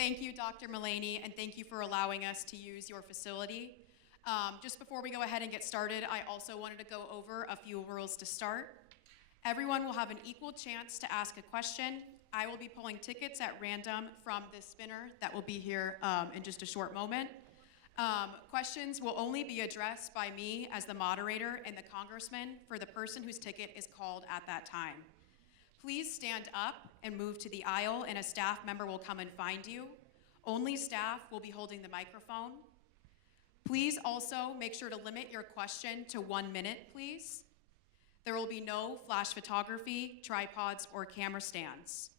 thank you, Dr. Mullaney, and thank you for allowing us to use your facility. Just before we go ahead and get started, I also wanted to go over a few rules to start. Everyone will have an equal chance to ask a question. I will be pulling tickets at random from this spinner that will be here in just a short moment. Questions will only be addressed by me as the moderator and the congressman for the person whose ticket is called at that time. Please stand up and move to the aisle, and a staff member will come and find you. Only staff will be holding the microphone. Please also make sure to limit your question to 1 minute, please. There will be no flash photography, tripods, or camera stands,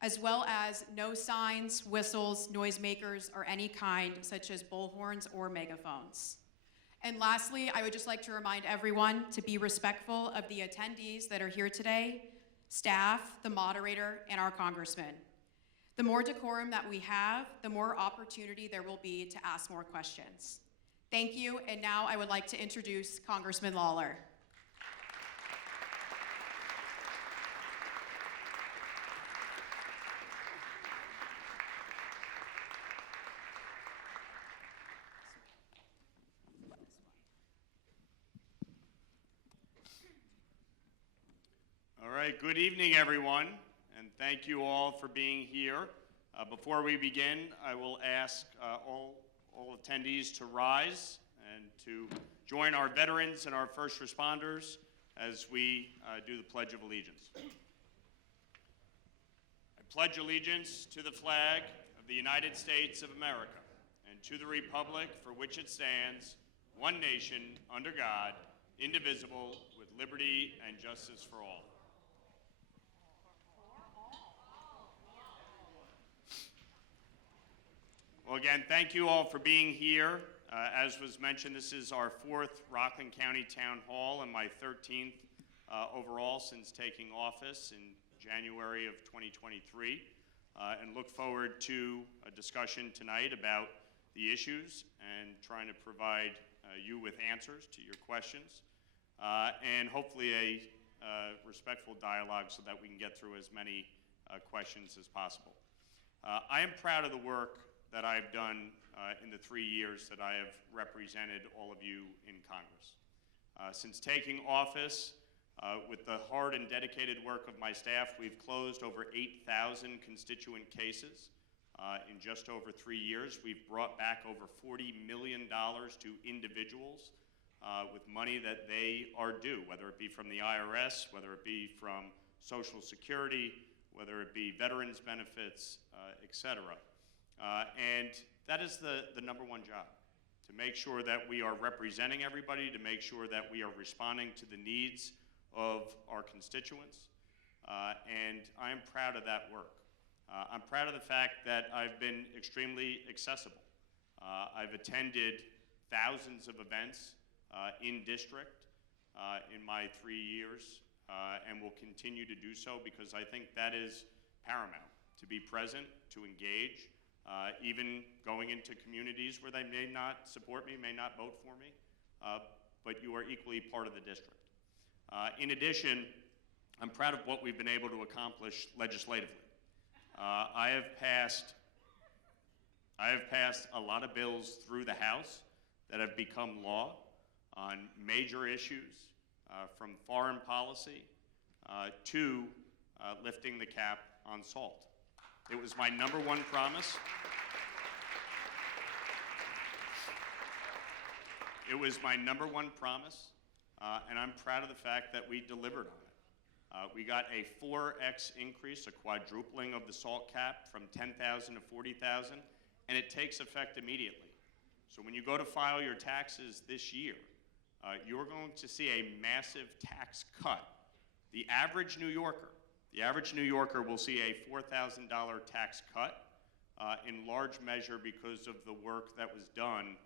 as well as no signs, whistles, noisemakers, or any kind, such as bullhorns or megaphones. And lastly, I would just like to remind everyone to be respectful of the attendees that are here today, staff, the moderator, and our congressman. The more decorum that we have, the more opportunity there will be to ask more questions. Thank you, and now I would like to introduce Congressman Lawler. All right, good evening, everyone, and thank you all for being here. Before we begin, I will ask all attendees to rise and to join our veterans and our first responders as we do the Pledge of Allegiance. I pledge allegiance to the flag of the United States of America and to the republic for which it stands, one nation, under God, indivisible, with liberty and justice for all. Well, again, thank you all for being here. As was mentioned, this is our 4th Rockland County Town Hall and my 13th overall since taking office in January of 2023, and look forward to a discussion tonight about the issues and trying to provide you with answers to your questions, and hopefully a respectful dialogue so that we can get through as many questions as possible. I am proud of the work that I've done in the 3 years that I have represented all of you in Congress. Since taking office, with the hard and dedicated work of my staff, we've closed over 8,000 constituent cases. In just over 3 years, we've brought back over $40 million to individuals with money that they are due, whether it be from the IRS, whether it be from Social Security, whether it be veterans benefits, et cetera. And that is the number one job, to make sure that we are representing everybody, to make sure that we are responding to the needs of our constituents. And I am proud of that work. I'm proud of the fact that I've been extremely accessible. I've attended thousands of events in district in my 3 years, and will continue to do so because I think that is paramount, to be present, to engage, even going into communities where they may not support me, may not vote for me, but you are equally part of the district. In addition, I'm proud of what we've been able to accomplish legislatively. I have passed a lot of bills through the House that have become law on major issues, from foreign policy to lifting the cap on salt. It was my number one promise. It was my number one promise, and I'm proud of the fact that we delivered on it. We got a 4x increase, a quadrupling of the salt cap from 10,000 to 40,000, and it takes effect immediately. So when you go to file your taxes this year, you're going to see a massive tax cut. The average New Yorker will see a $4,000 tax cut, in large measure because of the work that was done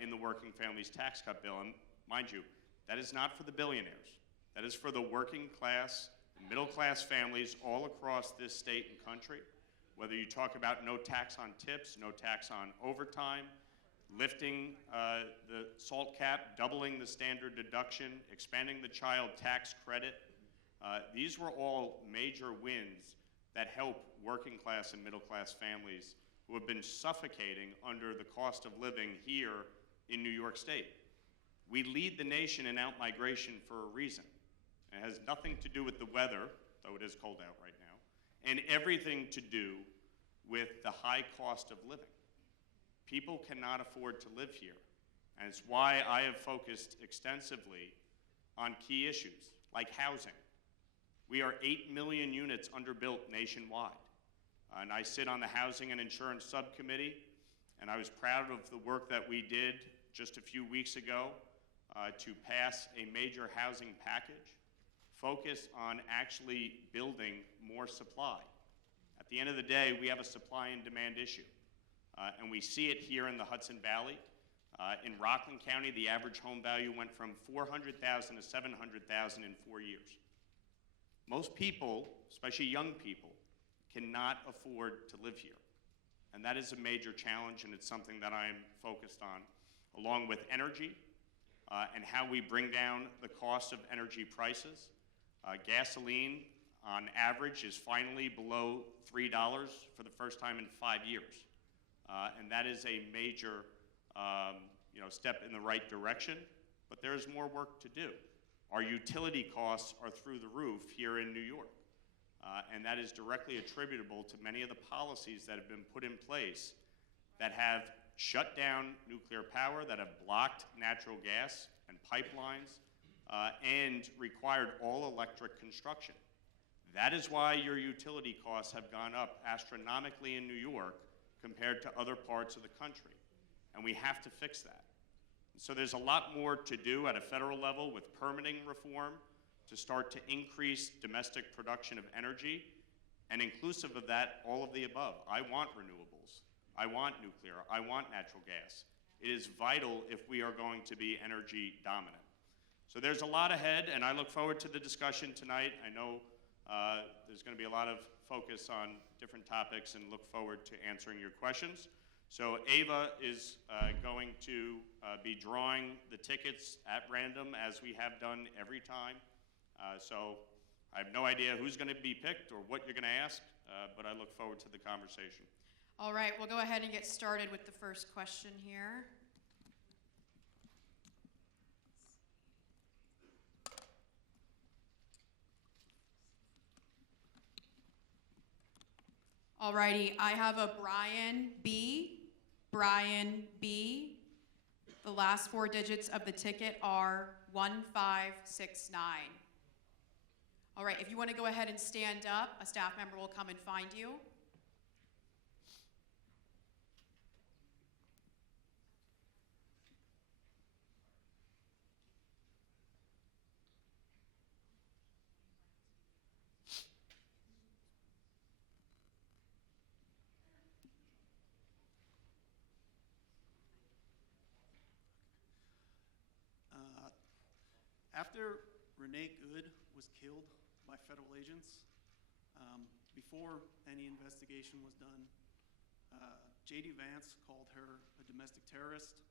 in the Working Families Tax Cut Bill. And mind you, that is not for the billionaires. That is for the working class, middle class families all across this state and country. Whether you talk about no tax on tips, no tax on overtime, lifting the SALT cap, doubling the standard deduction, expanding the child tax credit. These were all major wins that help working class and middle class families who have been suffocating under the cost of living here in New York State. We lead the nation in outmigration for a reason. It has nothing to do with the weather, though it is cold out right now, and everything to do with the high cost of living. People cannot afford to live here, and it's why I have focused extensively on key issues like housing. We are 8 million units underbuilt nationwide, and I sit on the Housing and Insurance Subcommittee, and I was proud of the work that we did just a few weeks ago to pass a major housing package focused on actually building more supply. At the end of the day, we have a supply and demand issue, and we see it here in the Hudson Valley. In Rockland County, the average home value went from $400,000 to $700,000 in 4 years. Most people, especially young people, cannot afford to live here, and that is a major challenge, and it's something that I'm focused on, along with energy and how we bring down the cost of energy prices. Gasoline, on average, is finally below $3 for the first time in 5 years. And that is a major step in the right direction, but there is more work to do. Our utility costs are through the roof here in New York, and that is directly attributable to many of the policies that have been put in place that have shut down nuclear power, that have blocked natural gas and pipelines, and required all-electric construction. That is why your utility costs have gone up astronomically in New York compared to other parts of the country, and we have to fix that. So there's a lot more to do at a federal level with permitting reform to start to increase domestic production of energy, and inclusive of that, all of the above. I want renewables. I want nuclear. I want natural gas. It is vital if we are going to be energy dominant. So there's a lot ahead, and I look forward to the discussion tonight. I know there's going to be a lot of focus on different topics, and look forward to answering your questions. So Ava is going to be drawing the tickets at random, as we have done every time. So I have no idea who's going to be picked or what you're going to ask, but I look forward to the conversation. All right, we'll go ahead and get started with the first question here. All righty, I have a Brian B. Brian B. The last 4 digits of the ticket are 1569. All right, if you want to go ahead and stand up, a staff member will come and find you. After Renee Good was killed by federal agents, before any investigation was done, J.D. Vance called her a domestic terrorist.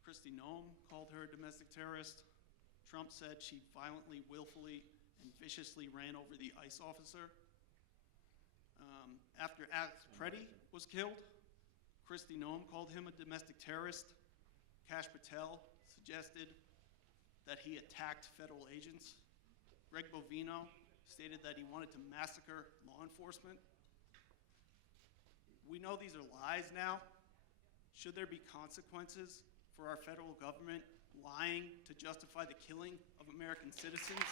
Kristi Noem called her a domestic terrorist. Trump said she violently, willfully, and viciously ran over the ICE officer. After Alex Preddy was killed, Kristi Noem called him a domestic terrorist. Kash Patel suggested that he attacked federal agents. Greg Bovino stated that he wanted to massacre law enforcement. We know these are lies now. Should there be consequences for our federal government lying to justify the killing of American citizens?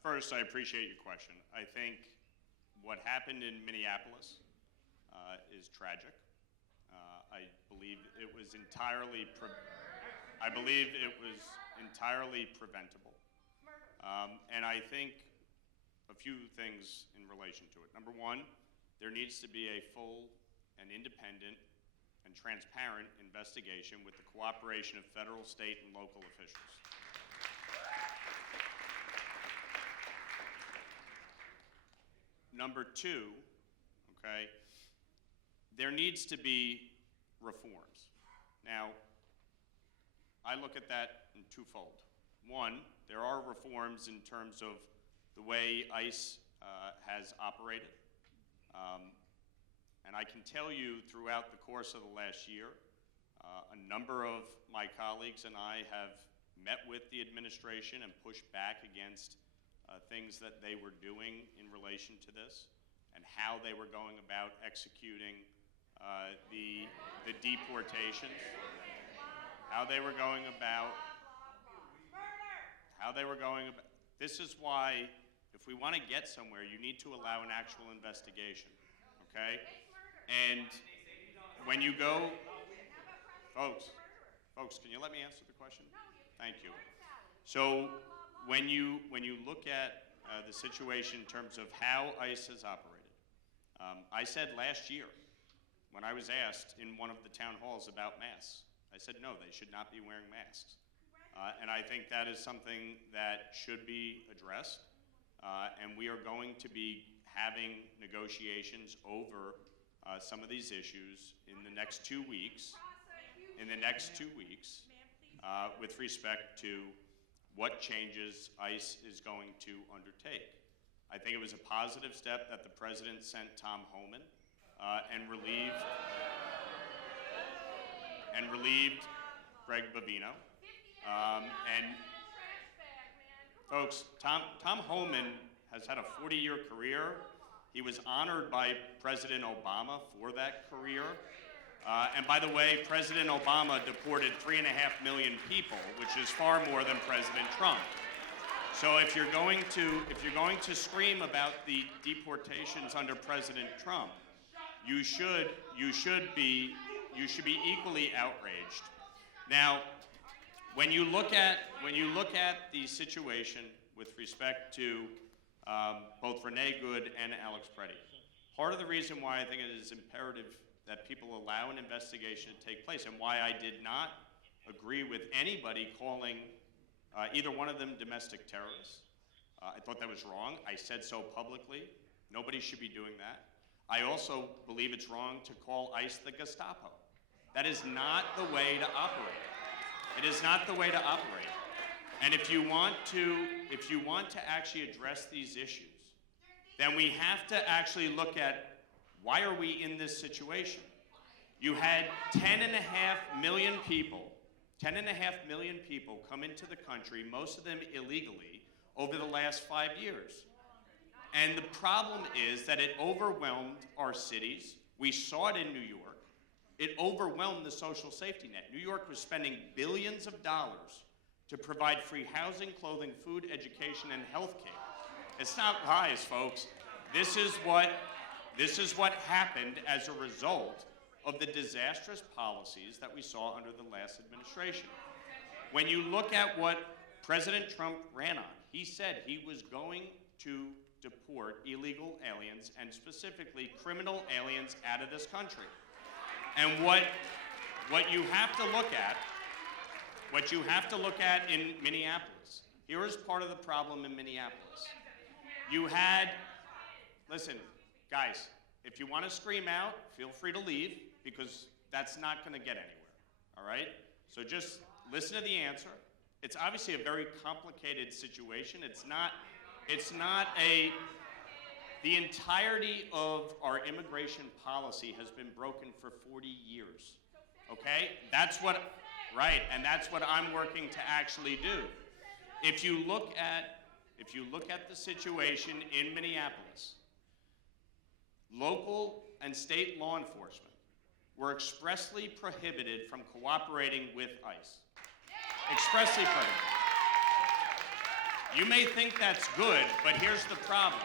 First, I appreciate your question. I think what happened in Minneapolis is tragic. I believe it was entirely preventable. And I think a few things in relation to it. Number one, there needs to be a full and independent and transparent investigation with the cooperation of federal, state, and local officials. Number two, okay, there needs to be reforms. Now, I look at that in twofold. One, there are reforms in terms of the way ICE has operated. And I can tell you throughout the course of the last year, a number of my colleagues and I have met with the administration and pushed back against things that they were doing in relation to this and how they were going about executing the deportations, how they were going about. This is why, if we want to get somewhere, you need to allow an actual investigation, okay? And when you go, folks, can you let me answer the question? Thank you. So when you look at the situation in terms of how ICE has operated, I said last year, when I was asked in one of the town halls about masks, I said, no, they should not be wearing masks. And I think that is something that should be addressed. And we are going to be having negotiations over some of these issues in the next 2 weeks. With respect to what changes ICE is going to undertake. I think it was a positive step that the president sent Tom Homan and relieved Greg Bavino. And folks, Tom Homan has had a 40-year career. He was honored by President Obama for that career. And by the way, President Obama deported 3.5 million people, which is far more than President Trump. So if you're going to scream about the deportations under President Trump, you should be equally outraged. Now, when you look at the situation with respect to both Renee Good and Alex Preddy, part of the reason why I think it is imperative that people allow an investigation to take place, and why I did not agree with anybody calling either one of them domestic terrorists. I thought that was wrong. I said so publicly. Nobody should be doing that. I also believe it's wrong to call ICE the Gestapo. That is not the way to operate. It is not the way to operate. And if you want to actually address these issues, then we have to actually look at, why are we in this situation? You had 10.5 million people come into the country, most of them illegally, over the last 5 years. And the problem is that it overwhelmed our cities. We saw it in New York. It overwhelmed the social safety net. New York was spending billions of dollars to provide free housing, clothing, food, education, and health care. It's not lies, folks. This is what happened as a result of the disastrous policies that we saw under the last administration. When you look at what President Trump ran on, he said he was going to deport illegal aliens, and specifically criminal aliens, out of this country. And what you have to look at in Minneapolis, here is part of the problem in Minneapolis. Listen, guys, if you want to scream out, feel free to leave, because that's not going to get anywhere, all right? So just listen to the answer. It's obviously a very complicated situation. The entirety of our immigration policy has been broken for 40 years, okay? Right, and that's what I'm working to actually do. If you look at the situation in Minneapolis, local and state law enforcement were expressly prohibited from cooperating with ICE. Expressly prohibited. You may think that's good, but here's the problem.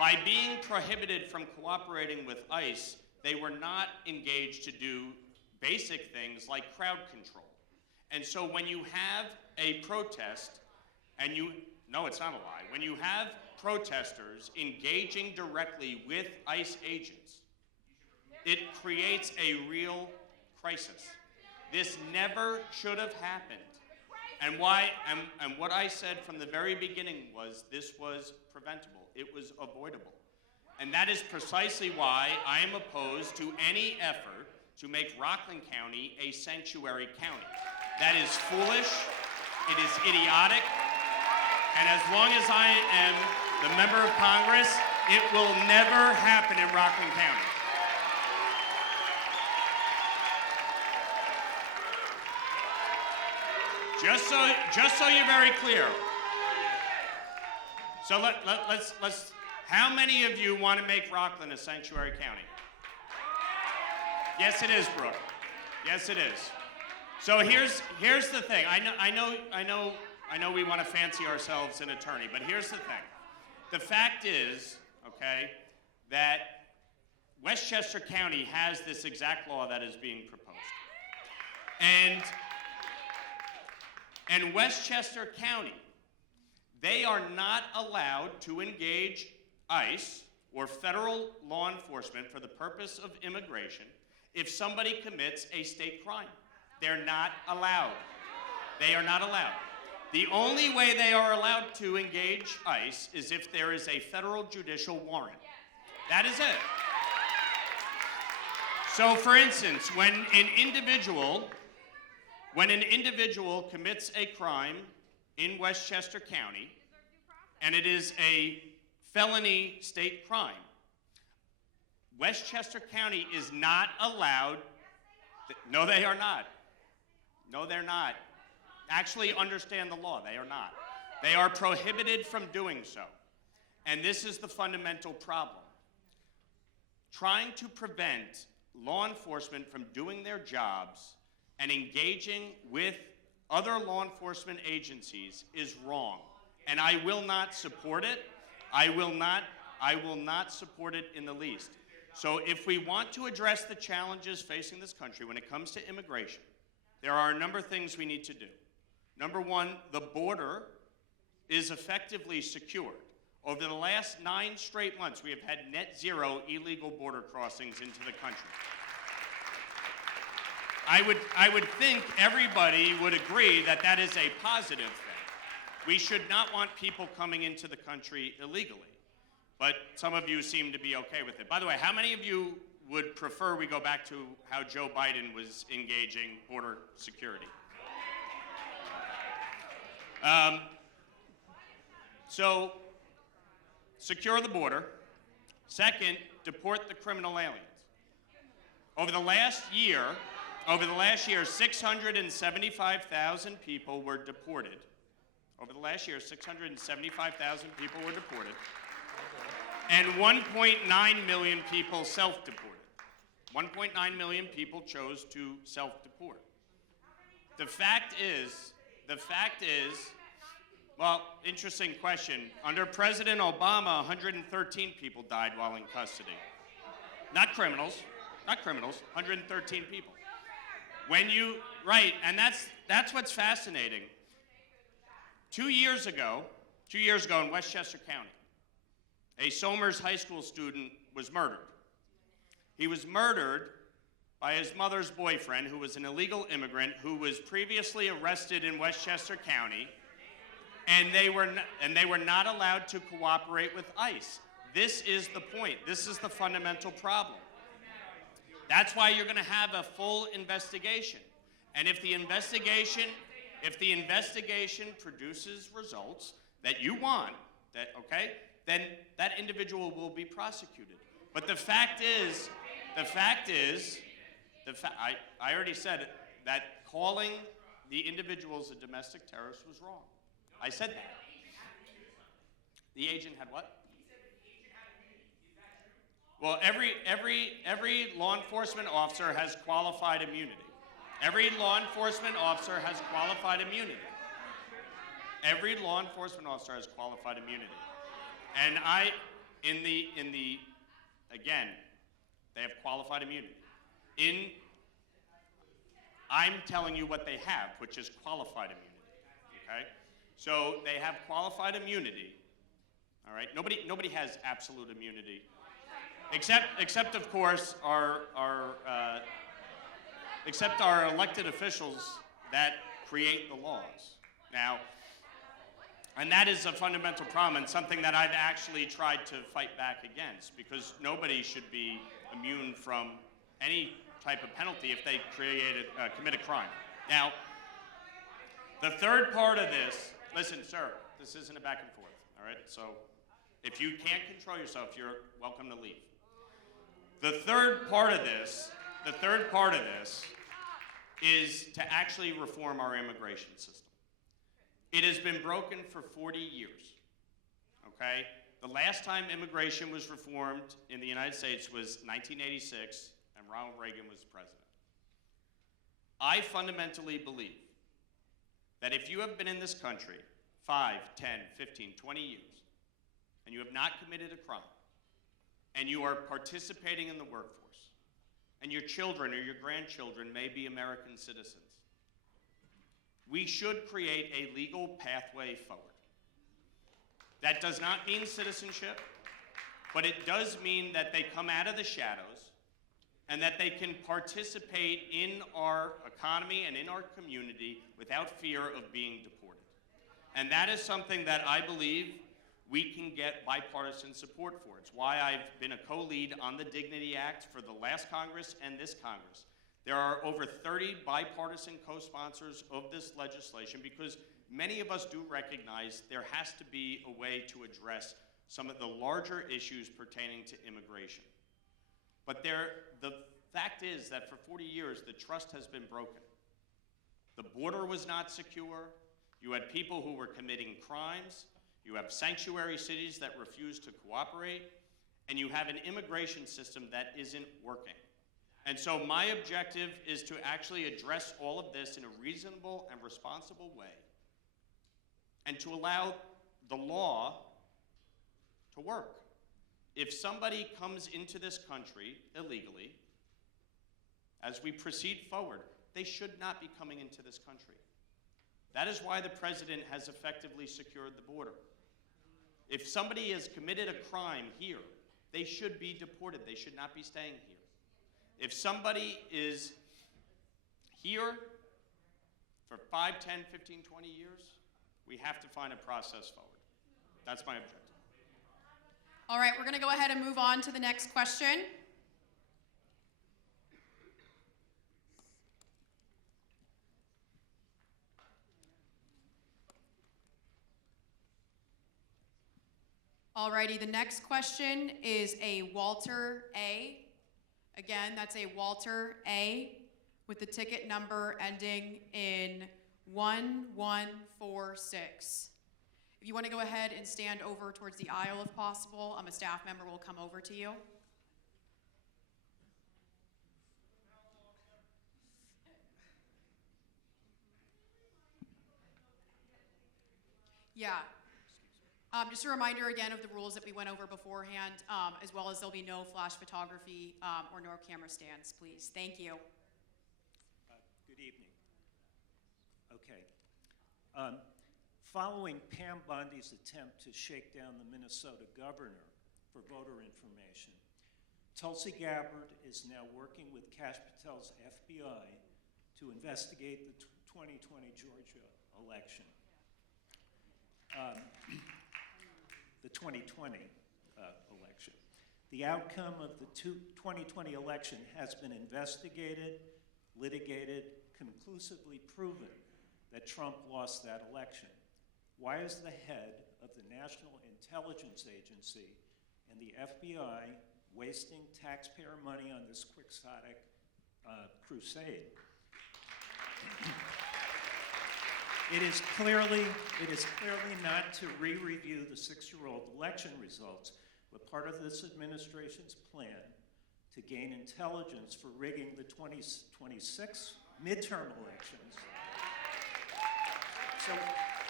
By being prohibited from cooperating with ICE, they were not engaged to do basic things like crowd control. And so when you have a protest, no, it's not a lie, when you have protesters engaging directly with ICE agents, it creates a real crisis. This never should have happened. And what I said from the very beginning was this was preventable. It was avoidable. And that is precisely why I am opposed to any effort to make Rockland County a sanctuary county. That is foolish, it is idiotic, and as long as I am the member of Congress, it will never happen in Rockland County. Just so you're very clear. So let's, how many of you want to make Rockland a sanctuary county? Yes, it is, Brooke. Yes, it is. So here's the thing. I know we want to fancy ourselves an attorney, but here's the thing. The fact is, okay, that Westchester County has this exact law that is being proposed. And Westchester County, they are not allowed to engage ICE or federal law enforcement for the purpose of immigration if somebody commits a state crime. They're not allowed. They are not allowed. The only way they are allowed to engage ICE is if there is a federal judicial warrant. That is it. So for instance, when an individual commits a crime in Westchester County, and it is a felony state crime, Westchester County is not allowed, no they are not. No they're not. Actually understand the law, they are not. They are prohibited from doing so. And this is the fundamental problem. Trying to prevent law enforcement from doing their jobs and engaging with other law enforcement agencies is wrong. And I will not support it. I will not support it in the least. So if we want to address the challenges facing this country when it comes to immigration, there are a number of things we need to do. Number one, the border is effectively secured. Over the last 9 straight months, we have had net zero illegal border crossings into the country. I would think everybody would agree that that is a positive thing. We should not want people coming into the country illegally. But some of you seem to be okay with it. By the way, how many of you would prefer we go back to how Joe Biden was engaging border security? So, secure the border. Second, deport the criminal aliens. Over the last year, 675,000 people were deported. Over the last year, 675,000 people were deported. And 1.9 million people self-deported. 1.9 million people chose to self-deport. The fact is, well, interesting question. Under President Obama, 113 people died while in custody. Not criminals, 113 people. Right, and that's what's fascinating. 2 years ago in Westchester County, a Somers High School student was murdered. He was murdered by his mother's boyfriend, who was an illegal immigrant who was previously arrested in Westchester County, and they were not allowed to cooperate with ICE. This is the point. This is the fundamental problem. That's why you're going to have a full investigation. And if the investigation produces results that you want, then that individual will be prosecuted. But the fact is, I already said it, that calling the individuals a domestic terrorist was wrong. I said that. The agent had what? Well, every law enforcement officer has qualified immunity. Every law enforcement officer has qualified immunity. Every law enforcement officer has qualified immunity. And again, they have qualified immunity. I'm telling you what they have, which is qualified immunity, okay? So they have qualified immunity, all right? Nobody has absolute immunity, except of course, our elected officials that create the laws. Now, And that is a fundamental problem and something that I've actually tried to fight back against, because nobody should be immune from any type of penalty if they commit a crime. Now, the third part of this, listen, sir, this isn't a back and forth, all right? So if you can't control yourself, you're welcome to leave. The third part of this is to actually reform our immigration system. It has been broken for 40 years, okay? The last time immigration was reformed in the United States was 1986, and Ronald Reagan was president. I fundamentally believe that if you have been in this country 5, 10, 15, 20 years, and you have not committed a crime, and you are participating in the workforce, and your children or your grandchildren may be American citizens, we should create a legal pathway forward. That does not mean citizenship, but it does mean that they come out of the shadows and that they can participate in our economy and in our community without fear of being deported. And that is something that I believe we can get bipartisan support for. It's why I've been a co-lead on the Dignity Act for the last Congress and this Congress. There are over 30 bipartisan co-sponsors of this legislation because many of us do recognize there has to be a way to address some of the larger issues pertaining to immigration. But the fact is that for 40 years, the trust has been broken. The border was not secure. You had people who were committing crimes. You have sanctuary cities that refuse to cooperate. And you have an immigration system that isn't working. And so my objective is to actually address all of this in a reasonable and responsible way and to allow the law to work. If somebody comes into this country illegally, as we proceed forward, they should not be coming into this country. That is why the president has effectively secured the border. If somebody has committed a crime here, they should be deported. They should not be staying here. If somebody is here for 5, 10, 15, 20 years, we have to find a process forward. That's my objective. All right, we're going to go ahead and move on to the next question. All righty, the next question is a Walter A. Again, that's a Walter A. with the ticket number ending in 1146. If you want to go ahead and stand over towards the aisle if possible, a staff member will come over to you. Yeah. Just a reminder again of the rules that we went over beforehand, as well as there'll be no flash photography or no camera stands, please. Thank you. Good evening. Okay. Following Pam Bondi's attempt to shake down the Minnesota governor for voter information, Tulsi Gabbard is now working with Kash Patel's FBI to investigate the 2020 Georgia election. The 2020 election. The outcome of the 2020 election has been investigated, litigated, conclusively proven that Trump lost that election. Why is the head of the National Intelligence Agency and the FBI wasting taxpayer money on this quixotic crusade? It is clearly not to re-review the 6-year-old election results, but part of this administration's plan to gain intelligence for rigging the 2026 midterm elections. So,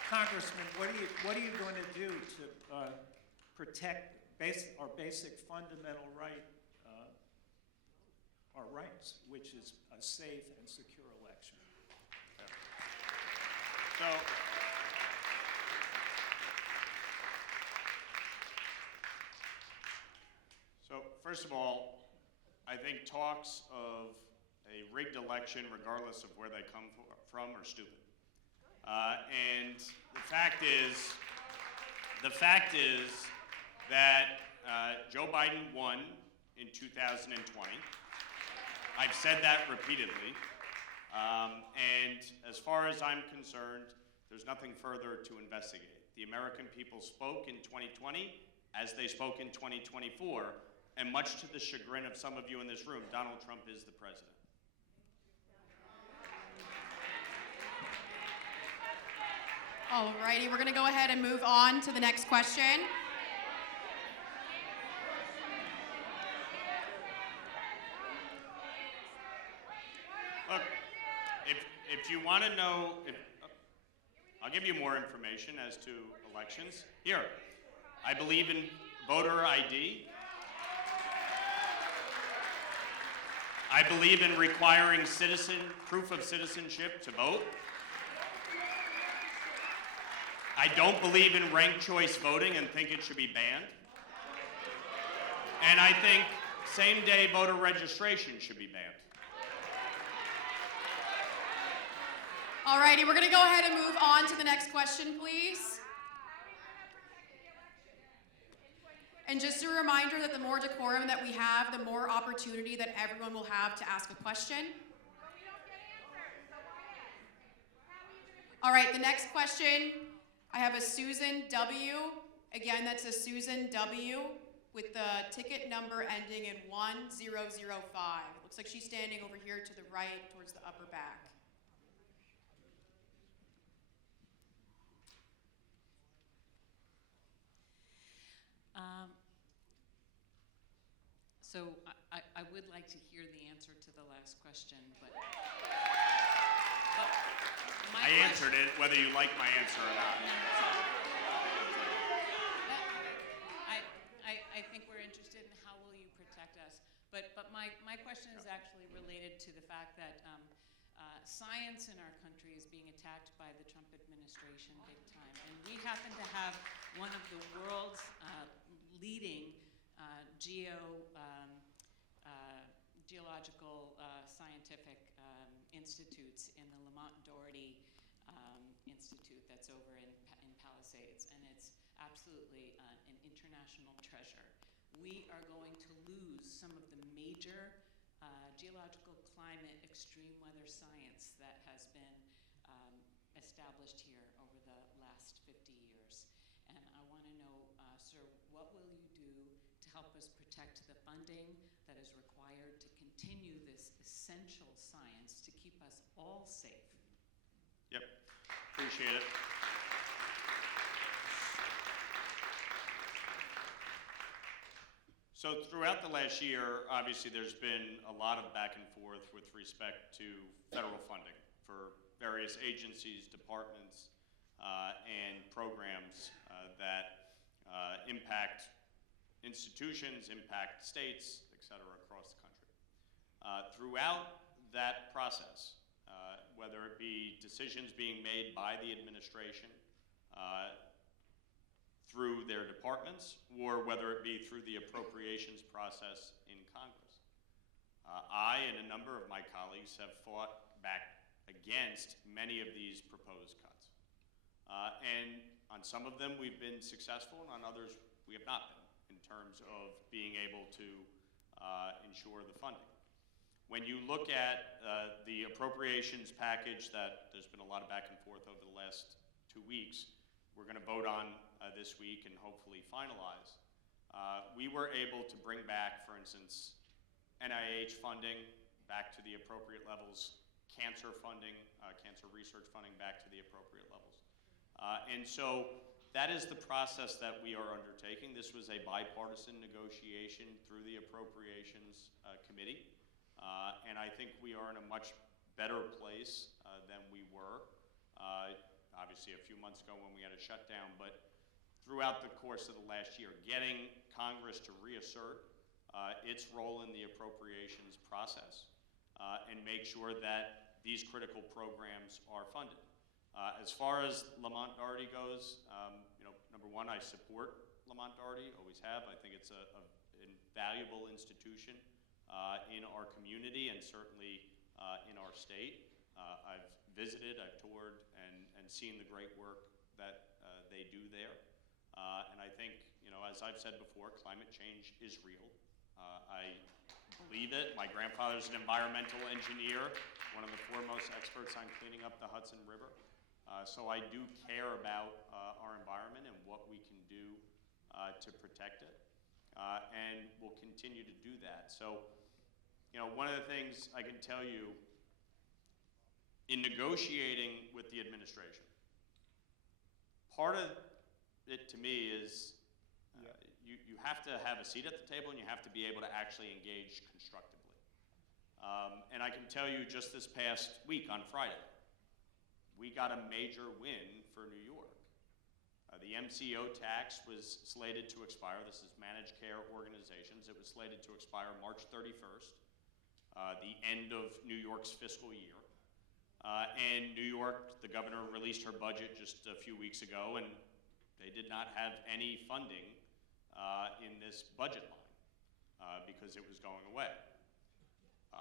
Congressman, what are you going to do to protect our basic fundamental right, our rights, which is a safe and secure election? So first of all, I think talks of a rigged election, regardless of where they come from, are stupid. And the fact is, The fact is that Joe Biden won in 2020. I've said that repeatedly. And as far as I'm concerned, there's nothing further to investigate. The American people spoke in 2020 as they spoke in 2024, and much to the chagrin of some of you in this room, Donald Trump is the president. All righty, we're going to go ahead and move on to the next question. Look, if you want to know, I'll give you more information as to elections. Here, I believe in voter ID. I believe in requiring proof of citizenship to vote. I don't believe in ranked choice voting and think it should be banned. And I think same-day voter registration should be banned. All righty, we're going to go ahead and move on to the next question, please. And just a reminder that the more decorum that we have, the more opportunity that everyone will have to ask a question. All right, the next question, I have a Susan W. Again, that's a Susan W. with the ticket number ending in 1005. It looks like she's standing over here to the right towards the upper back. So I would like to hear the answer to the last question, but I answered it, whether you like my answer or not. I think we're interested in how will you protect us. But my question is actually related to the fact that science in our country is being attacked by the Trump administration big time. And we happen to have one of the world's leading geological scientific institutes in the Lamont Doherty Institute that's over in Palisades, and it's absolutely an international treasure. We are going to lose some of the major geological climate extreme weather science that has been established here over the last 50 years. And I want to know, sir, what will you do to help us protect the funding that is required to continue this essential science to keep us all safe? Yep, appreciate it. So throughout the last year, obviously there's been a lot of back and forth with respect to federal funding for various agencies, departments, and programs that impact institutions, impact states, et cetera, across the country. Throughout that process, whether it be decisions being made by the administration through their departments, or whether it be through the appropriations process in Congress, I and a number of my colleagues have fought back against many of these proposed cuts. And on some of them we've been successful, and on others we have not been, in terms of being able to ensure the funding. When you look at the appropriations package that there's been a lot of back and forth over the last 2 weeks, we're going to vote on this week and hopefully finalize, we were able to bring back, for instance, NIH funding back to the appropriate levels, cancer funding, cancer research funding back to the appropriate levels. And so that is the process that we are undertaking. This was a bipartisan negotiation through the Appropriations Committee. And I think we are in a much better place than we were, obviously a few months ago when we had a shutdown, but throughout the course of the last year, getting Congress to reassert its role in the appropriations process and make sure that these critical programs are funded. As far as Lamont Doherty goes, number one, I support Lamont Doherty, always have. I think it's an invaluable institution in our community and certainly in our state. I've visited, I've toured, and seen the great work that they do there. And I think, you know, as I've said before, climate change is real. I believe it. My grandfather's an environmental engineer, one of the foremost experts on cleaning up the Hudson River. So I do care about our environment and what we can do to protect it, and we'll continue to do that. So, you know, one of the things I can tell you, in negotiating with the administration, part of it to me is you have to have a seat at the table and you have to be able to actually engage constructively. And I can tell you just this past week on Friday, we got a major win for New York. The MCO tax was slated to expire. This is managed care organizations. It was slated to expire March 31st, the end of New York's fiscal year. And New York, the governor released her budget just a few weeks ago, and they did not have any funding in this budget line because it was going away.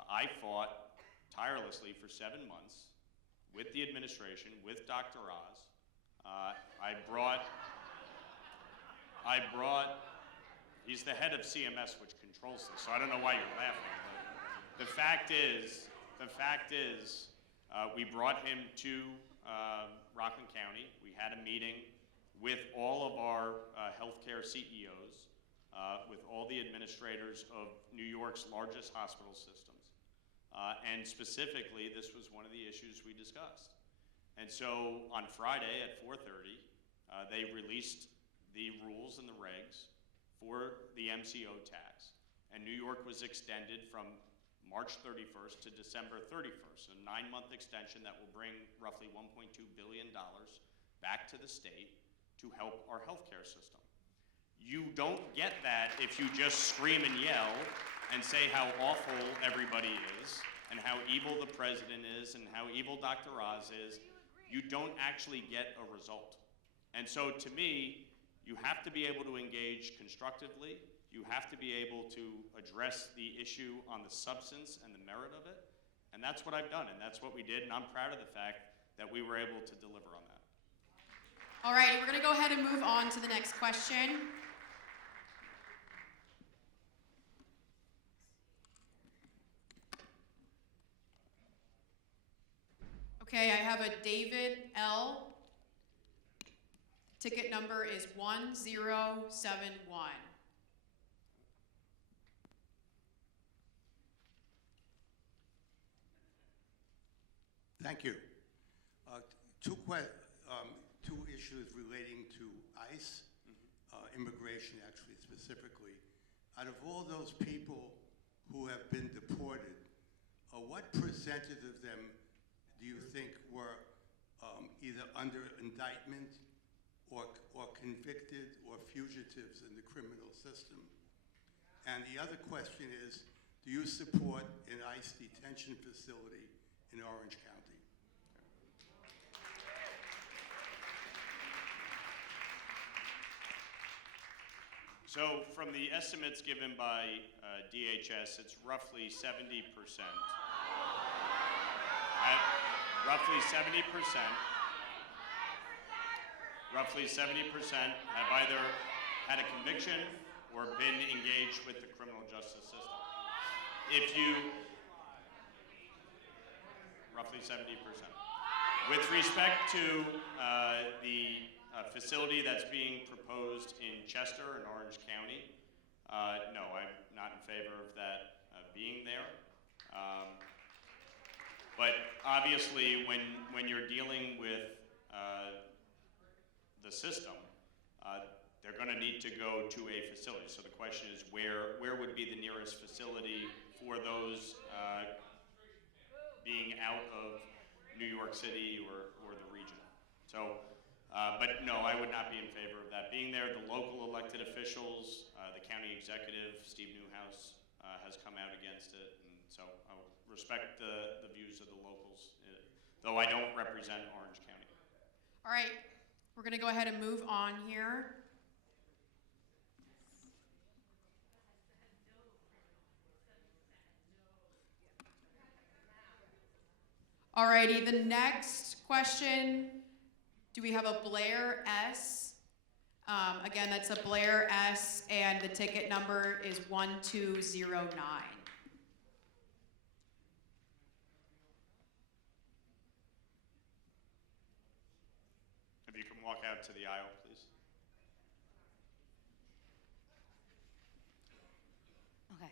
I fought tirelessly for 7 months with the administration, with Dr. Oz. I brought, he's the head of CMS, which controls this, so I don't know why you're laughing. But the fact is, we brought him to Rockland County. We had a meeting with all of our healthcare CEOs, with all the administrators of New York's largest hospital systems. And specifically, this was one of the issues we discussed. And so on Friday at 4:30, they released the rules and the regs for the MCO tax. And New York was extended from March 31st to December 31st, a 9-month extension that will bring roughly $1.2 billion back to the state to help our healthcare system. You don't get that if you just scream and yell and say how awful everybody is and how evil the president is and how evil Dr. Oz is. You don't actually get a result. And so to me, you have to be able to engage constructively. You have to be able to address the issue on the substance and the merit of it. And that's what I've done, and that's what we did, and I'm proud of the fact that we were able to deliver on that. All right, we're going to go ahead and move on to the next question. Okay, I have a David L. Ticket number is 1071. Thank you. Two issues relating to ICE, immigration actually specifically. Out of all those people who have been deported, what percentage of them do you think were either under indictment or convicted or fugitives in the criminal system? And the other question is, do you support an ICE detention facility in Orange County? So from the estimates given by DHS, it's roughly 70%. Roughly 70% have either had a conviction or been engaged with the criminal justice system. Roughly 70%. With respect to the facility that's being proposed in Chester and Orange County, no, I'm not in favor of that being there. But obviously, when you're dealing with the system, they're going to need to go to a facility. So the question is, where would be the nearest facility for those being out of New York City or the region? So, but no, I would not be in favor of that being there. The local elected officials, the county executive, Steve Newhouse, has come out against it, and so I will respect the views of the locals, though I don't represent Orange County. All right, we're going to go ahead and move on here. All righty, the next question, do we have a Blair S. Again, that's a Blair S, and the ticket number is 1209. If you can walk out to the aisle, please. Okay.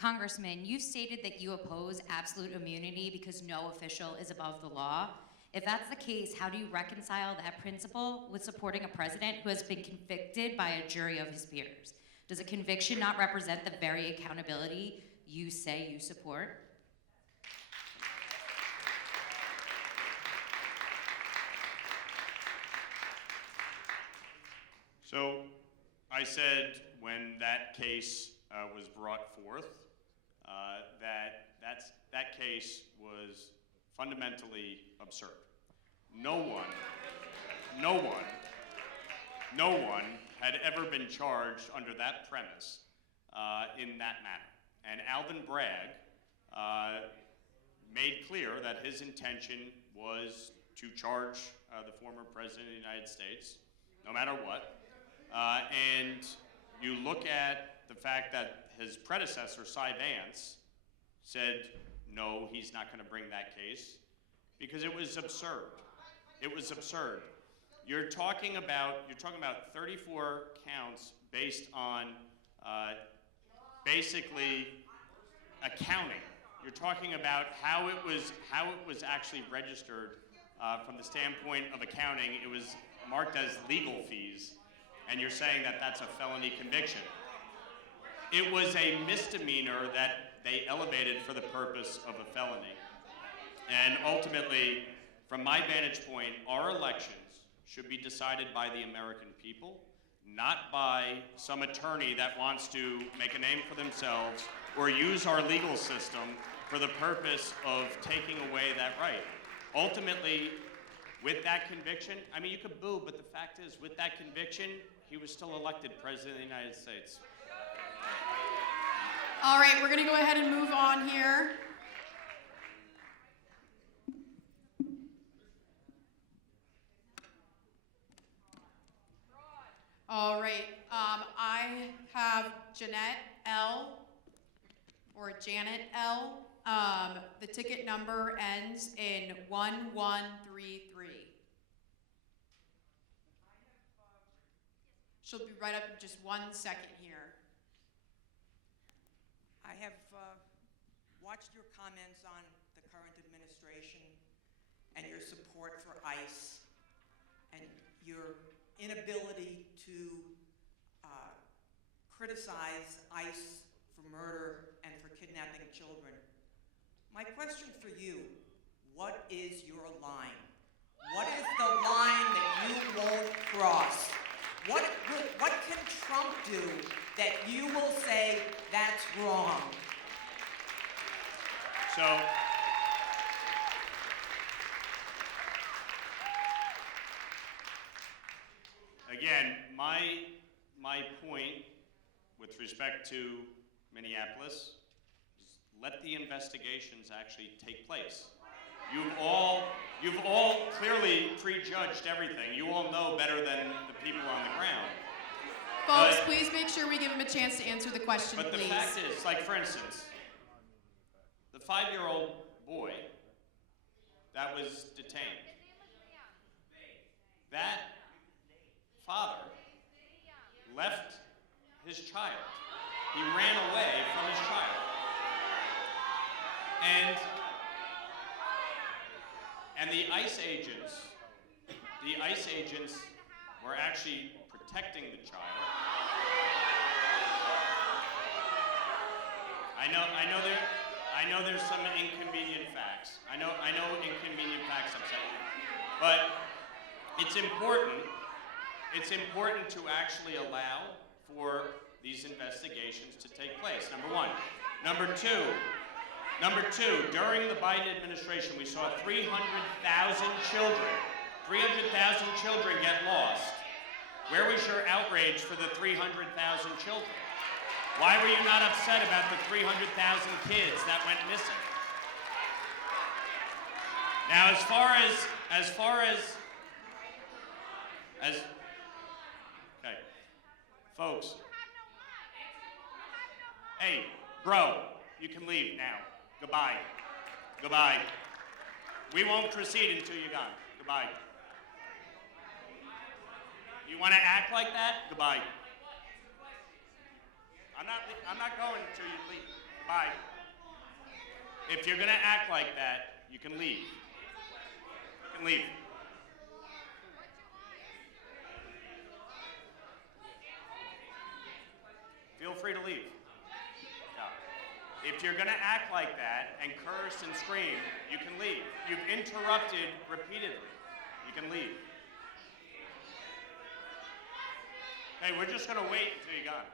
Congressman, you stated that you oppose absolute immunity because no official is above the law. If that's the case, how do you reconcile that principle with supporting a president who has been convicted by a jury of his peers? Does a conviction not represent the very accountability you say you support? So I said when that case was brought forth that case was fundamentally absurd. No one had ever been charged under that premise in that manner. And Alvin Bragg made clear that his intention was to charge the former President of the United States, no matter what. And you look at the fact that his predecessor, Cy Vance, said, no, he's not going to bring that case, because it was absurd. It was absurd. You're talking about 34 counts based on basically accounting. You're talking about how it was actually registered from the standpoint of accounting. It was marked as legal fees, and you're saying that that's a felony conviction. It was a misdemeanor that they elevated for the purpose of a felony. And ultimately, from my vantage point, our elections should be decided by the American people, not by some attorney that wants to make a name for themselves or use our legal system for the purpose of taking away that right. Ultimately, with that conviction, I mean, you could boo, but the fact is, with that conviction, he was still elected President of the United States. All right, we're going to go ahead and move on here. All right, I have Jeanette L. or Janet L. The ticket number ends in 1133. She'll be right up in just 1 second here. I have watched your comments on the current administration and your support for ICE and your inability to criticize ICE for murder and for kidnapping children. My question for you, what is your line? What is the line that you won't cross? What can Trump do that you will say that's wrong? So, again, my point with respect to Minneapolis is let the investigations actually take place. You've all clearly prejudged everything. You all know better than the people on the ground. Folks, please make sure we give him a chance to answer the question, But please. the fact is, like for instance, the 5-year-old boy that was detained, that father left his child. He ran away from his child. And the ICE agents were actually protecting the child. I know there's some inconvenient facts. I know inconvenient facts upset you. But it's important to actually allow for these investigations to take place, number one. Number two, during the Biden administration, we saw 300,000 children get lost. Where was your outrage for the 300,000 children? Why were you not upset about the 300,000 kids that went missing? Now, as far as Folks. Hey, bro, you can leave now. Goodbye. Goodbye. We won't proceed until you're gone. Goodbye. You want to act like that? Goodbye. I'm not going until you leave. Goodbye. If you're going to act like that, you can leave. You can leave. Feel free to leave. If you're going to act like that and curse and scream, you can leave. You've interrupted repeatedly. You can leave. Hey, we're just going to wait until you're gone.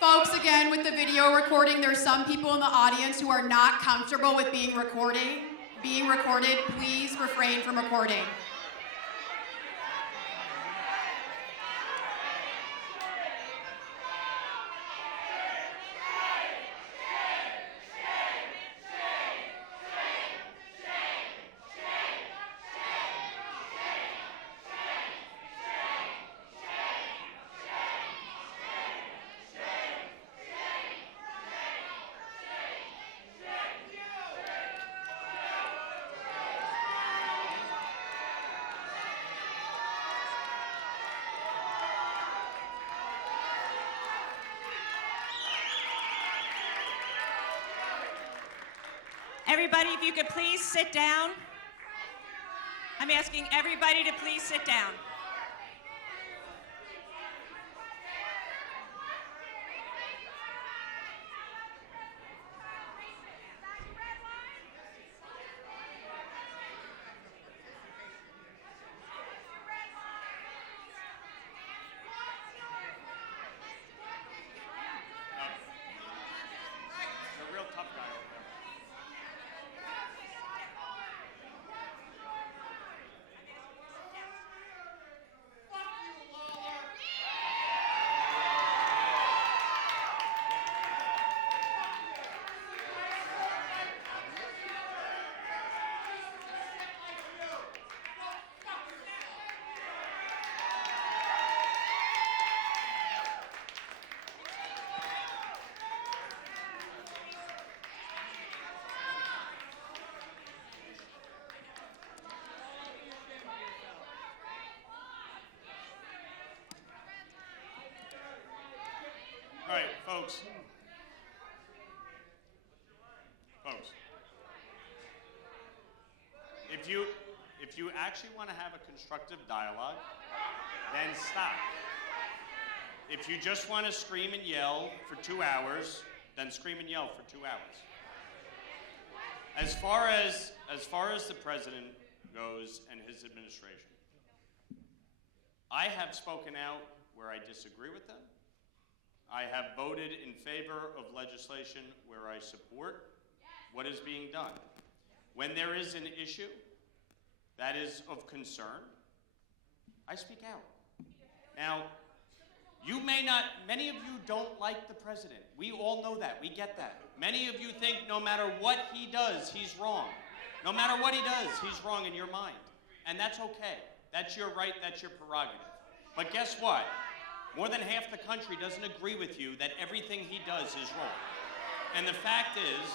Folks, again, with the video recording, there's some people in the audience who are not comfortable with being recorded. Please refrain from recording. Everybody, if you could please sit down. I'm asking everybody to please sit down. You're a real tough guy over there. All right, folks. Folks. If you actually want to have a constructive dialogue, then stop. If you just want to scream and yell for 2 hours, than scream and yell for 2 hours. As far as the president goes and his administration, I have spoken out where I disagree with them. I have voted in favor of legislation where I support what is being done. When there is an issue that is of concern, I speak out. Now, many of you don't like the president. We all know that, we get that. Many of you think no matter what he does, he's wrong. No matter what he does, he's wrong in your mind. And that's okay. That's your right, that's your prerogative. But guess what? More than half the country doesn't agree with you that everything he does is wrong. And the fact is,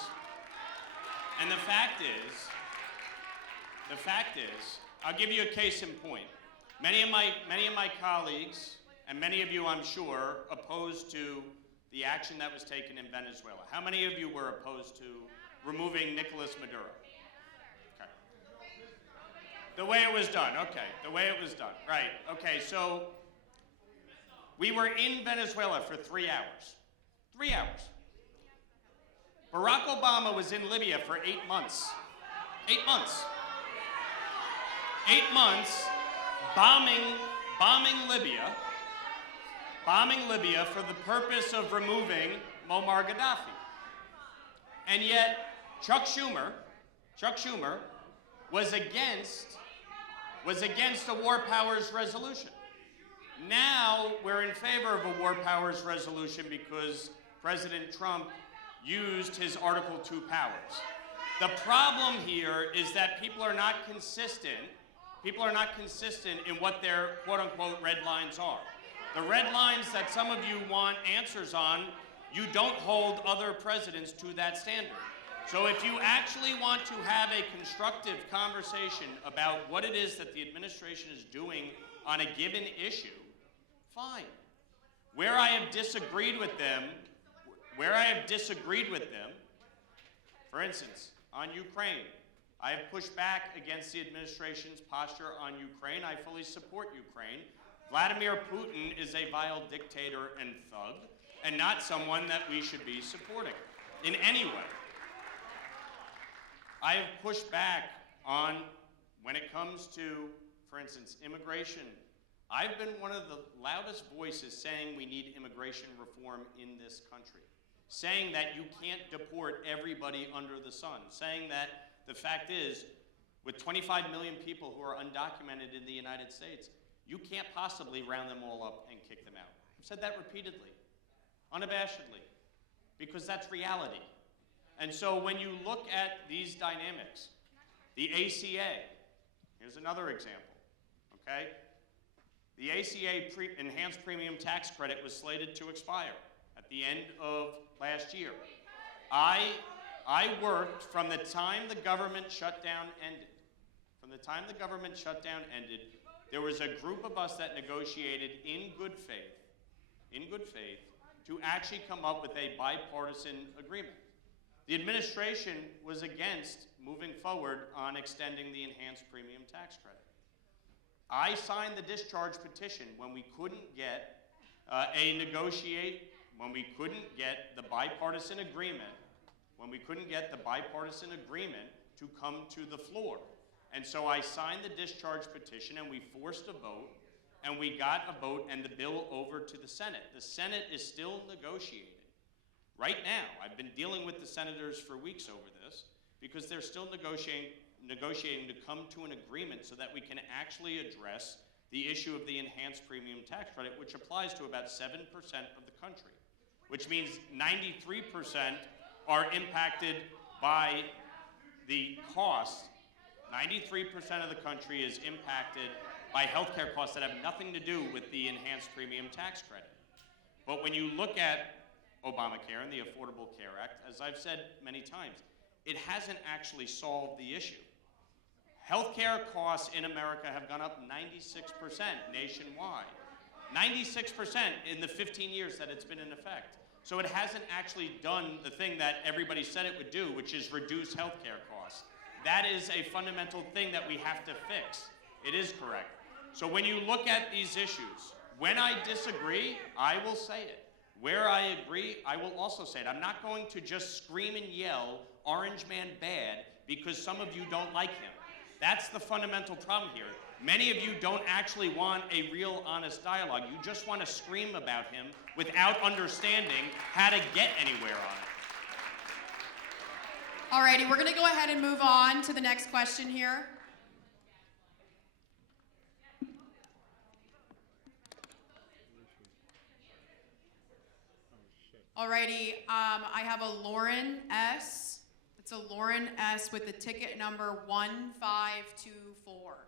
I'll give you a case in point. Many of my colleagues, and many of you, I'm sure, opposed to the action that was taken in Venezuela. How many of you were opposed to removing Nicolas Maduro? Okay. The way it was done, okay. The way it was done, right. Okay, so we were in Venezuela for 3 hours. 3 hours. Barack Obama was in Libya for 8 months. 8 months. 8 months bombing Libya for the purpose of removing Muammar Gaddafi. And yet, Chuck Schumer was against a war powers resolution. Now we're in favor of a war powers resolution because President Trump used his Article 2 powers. The problem here is that people are not consistent in what their quote-unquote red lines are. The red lines that some of you want answers on, you don't hold other presidents to that standard. So if you actually want to have a constructive conversation about what it is that the administration is doing on a given issue, fine. Where I have disagreed with them, for instance, on Ukraine, I have pushed back against the administration's posture on Ukraine. I fully support Ukraine. Vladimir Putin is a vile dictator and thug, and not someone that we should be supporting in any way. I have pushed back on, when it comes to, for instance, immigration. I've been one of the loudest voices saying we need immigration reform in this country, saying that you can't deport everybody under the sun, saying that the fact is, with 25 million people who are undocumented in the United States, you can't possibly round them all up and kick them out. I've said that repeatedly, unabashedly, because that's reality. And so when you look at these dynamics, the ACA, here's another example, okay? The ACA Enhanced Premium Tax Credit was slated to expire at the end of last year. I worked from the time the government shutdown ended. From the time the government shutdown ended, there was a group of us that negotiated in good faith, to actually come up with a bipartisan agreement. The administration was against moving forward on extending the enhanced premium tax credit. I signed the discharge petition when we couldn't get when we couldn't get the bipartisan agreement, to come to the floor. And so I signed the discharge petition and we forced a vote, and we got a vote and the bill over to the Senate. The Senate is still negotiating. Right now, I've been dealing with the senators for weeks over this because they're still negotiating to come to an agreement so that we can actually address the issue of the enhanced premium tax credit, which applies to about 7% of the country, which means 93% are impacted by the cost. 93% of the country is impacted by healthcare costs that have nothing to do with the enhanced premium tax credit. But when you look at Obamacare and the Affordable Care Act, as I've said many times, it hasn't actually solved the issue. Healthcare costs in America have gone up 96% nationwide. 96% in the 15 years that it's been in effect. So it hasn't actually done the thing that everybody said it would do, which is reduce healthcare costs. That is a fundamental thing that we have to fix. It is correct. So when you look at these issues, when I disagree, I will say it. Where I agree, I will also say it. I'm not going to just scream and yell, Orange Man bad, because some of you don't like him. That's the fundamental problem here. Many of you don't actually want a real honest dialogue. You just want to scream about him without understanding how to get anywhere on it. Alrighty, we're gonna go ahead and move on to the next question here. Alrighty, I have a Lauren S. It's a Lauren S. with the ticket number 1524.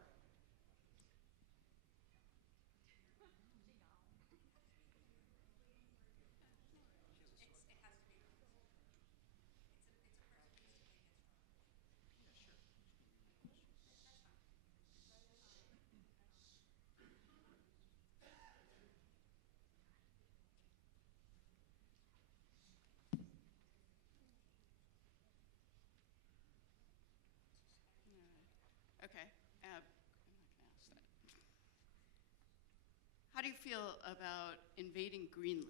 Okay. I'm not going to ask that. How do you feel about invading Greenland?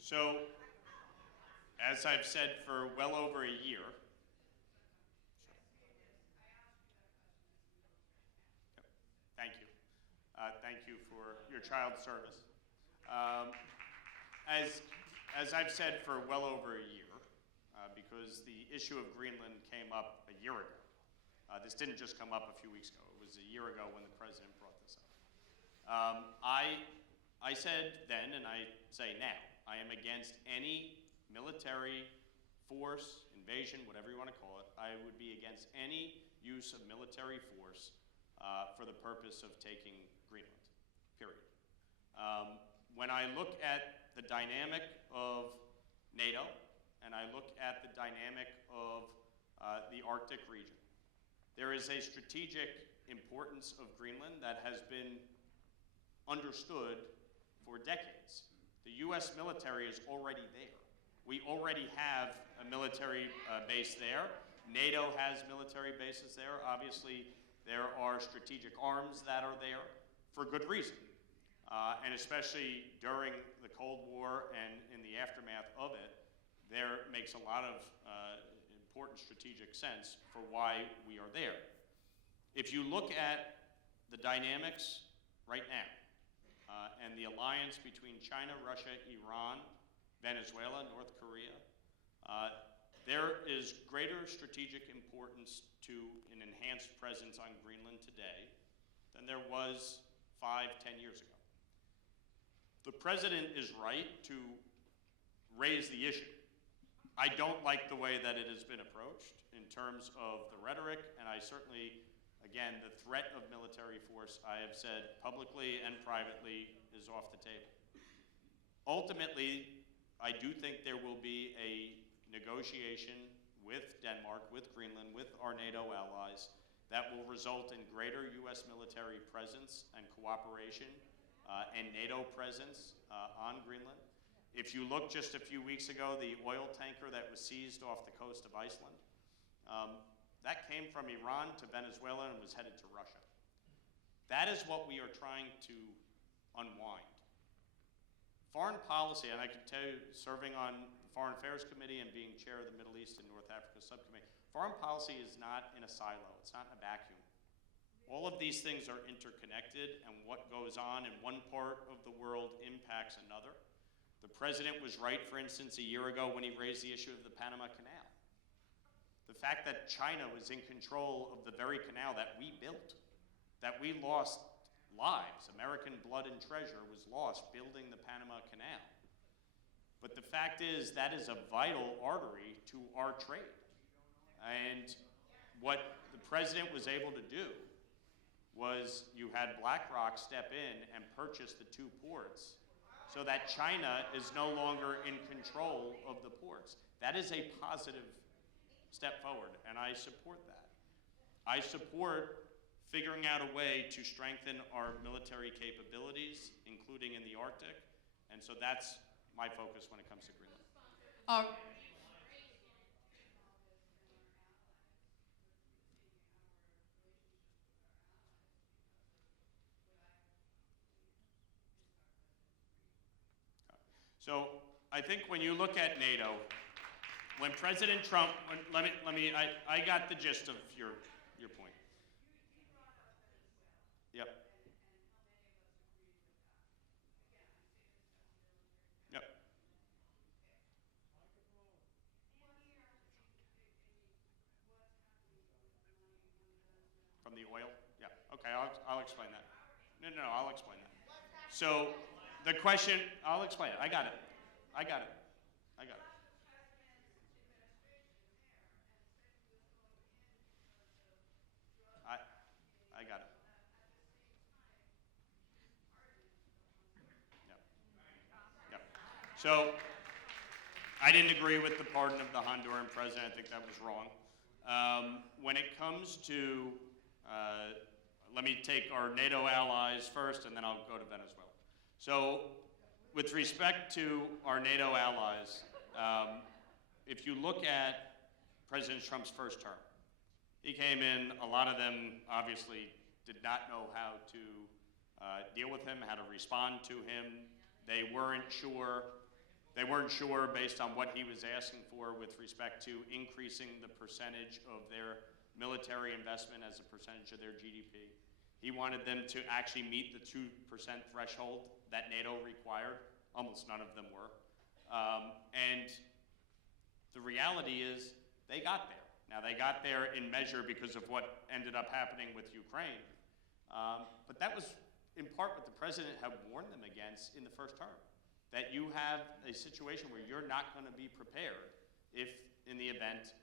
So, as I've said for well over a year, thank you. Thank you for your child service. As I've said for well over a year, because the issue of Greenland came up a year ago. This didn't just come up a few weeks ago. It was a year ago when the president brought this up. I said then, and I say now, I am against any military force, invasion, whatever you want to call it. I would be against any use of military force for the purpose of taking Greenland, period. When I look at the dynamic of NATO, and I look at the dynamic of the Arctic region, there is a strategic importance of Greenland that has been understood for decades. The US military is already there. We already have a military base there. NATO has military bases there. Obviously, there are strategic arms that are there for good reason. And especially during the Cold War and in the aftermath of it, there makes a lot of important strategic sense for why we are there. If you look at the dynamics right now, and the alliance between China, Russia, Iran, Venezuela, North Korea, there is greater strategic importance to an enhanced presence on Greenland today than there was 5, 10 years ago. The president is right to raise the issue. I don't like the way that it has been approached in terms of the rhetoric, and I certainly, again, the threat of military force, I have said publicly and privately, is off the table. Ultimately, I do think there will be a negotiation with Denmark, with Greenland, with our NATO allies that will result in greater US military presence and cooperation and NATO presence on Greenland. If you look just a few weeks ago, the oil tanker that was seized off the coast of Iceland, that came from Iran to Venezuela and was headed to Russia. That is what we are trying to unwind. Foreign policy, and I can tell you, serving on the Foreign Affairs Committee and being chair of the Middle East and North Africa Subcommittee, foreign policy is not in a silo. It's not in a vacuum. All of these things are interconnected, and what goes on in one part of the world impacts another. The president was right, for instance, a year ago when he raised the issue of the Panama Canal. The fact that China was in control of the very canal that we built, that we lost lives, American blood and treasure was lost building the Panama Canal. But the fact is that is a vital artery to our trade. And what the president was able to do was you had BlackRock step in and purchase the 2 ports so that China is no longer in control of the ports. That is a positive step forward, and I support that. I support figuring out a way to strengthen our military capabilities, including in the Arctic, and so that's my focus when it comes to Greenland. So I think when you look at NATO, when President Trump, I got the gist of your point. Yep. Yep. From the oil? Yeah. Okay, I'll explain that. No, I'll explain that. So the question, I'll explain it. I got it. I got it. I got it. I got it. Yep. Yep. So I didn't agree with the pardon of the Honduran president. I think that was wrong. When it comes to, let me take our NATO allies first, and then I'll go to Venezuela. So with respect to our NATO allies, if you look at President Trump's first term, he came in, a lot of them obviously did not know how to deal with him, how to respond to him. They weren't sure based on what he was asking for with respect to increasing the percentage of their military investment as a percentage of their GDP. He wanted them to actually meet the 2% threshold that NATO required. Almost none of them were. And the reality is they got there. Now, they got there in measure because of what ended up happening with Ukraine. But that was in part what the president had warned them against in the first term, that you have a situation where you're not going to be prepared if in the event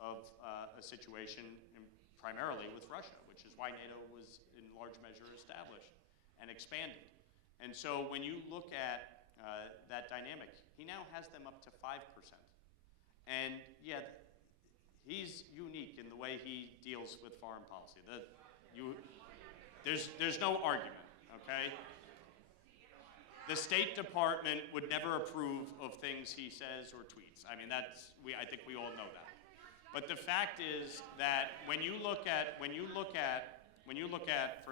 of a situation primarily with Russia, which is why NATO was in large measure established and expanded. And so when you look at that dynamic, he now has them up to 5%. And yet, he's unique in the way he deals with foreign policy. There's no argument, okay? The State Department would never approve of things he says or tweets. I mean, I think we all know that. But the fact is that when you look at, for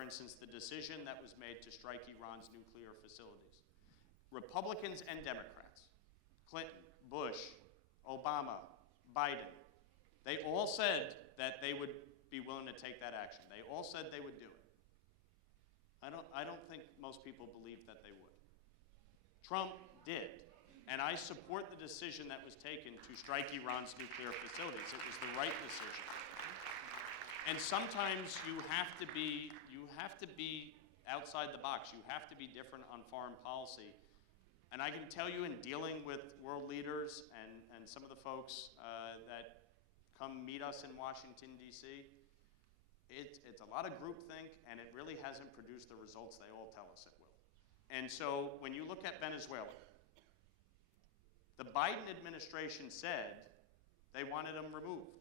instance, the decision that was made to strike Iran's nuclear facilities, Republicans and Democrats, Clinton, Bush, Obama, Biden, they all said that they would be willing to take that action. They all said they would do it. I don't think most people believed that they would. Trump did, and I support the decision that was taken to strike Iran's nuclear facilities. It was the right decision. And sometimes you have to be outside the box. You have to be different on foreign policy. And I can tell you in dealing with world leaders and some of the folks that come meet us in Washington, D.C., it's a lot of groupthink, and it really hasn't produced the results they all tell us it will. And so when you look at Venezuela, the Biden administration said they wanted him removed.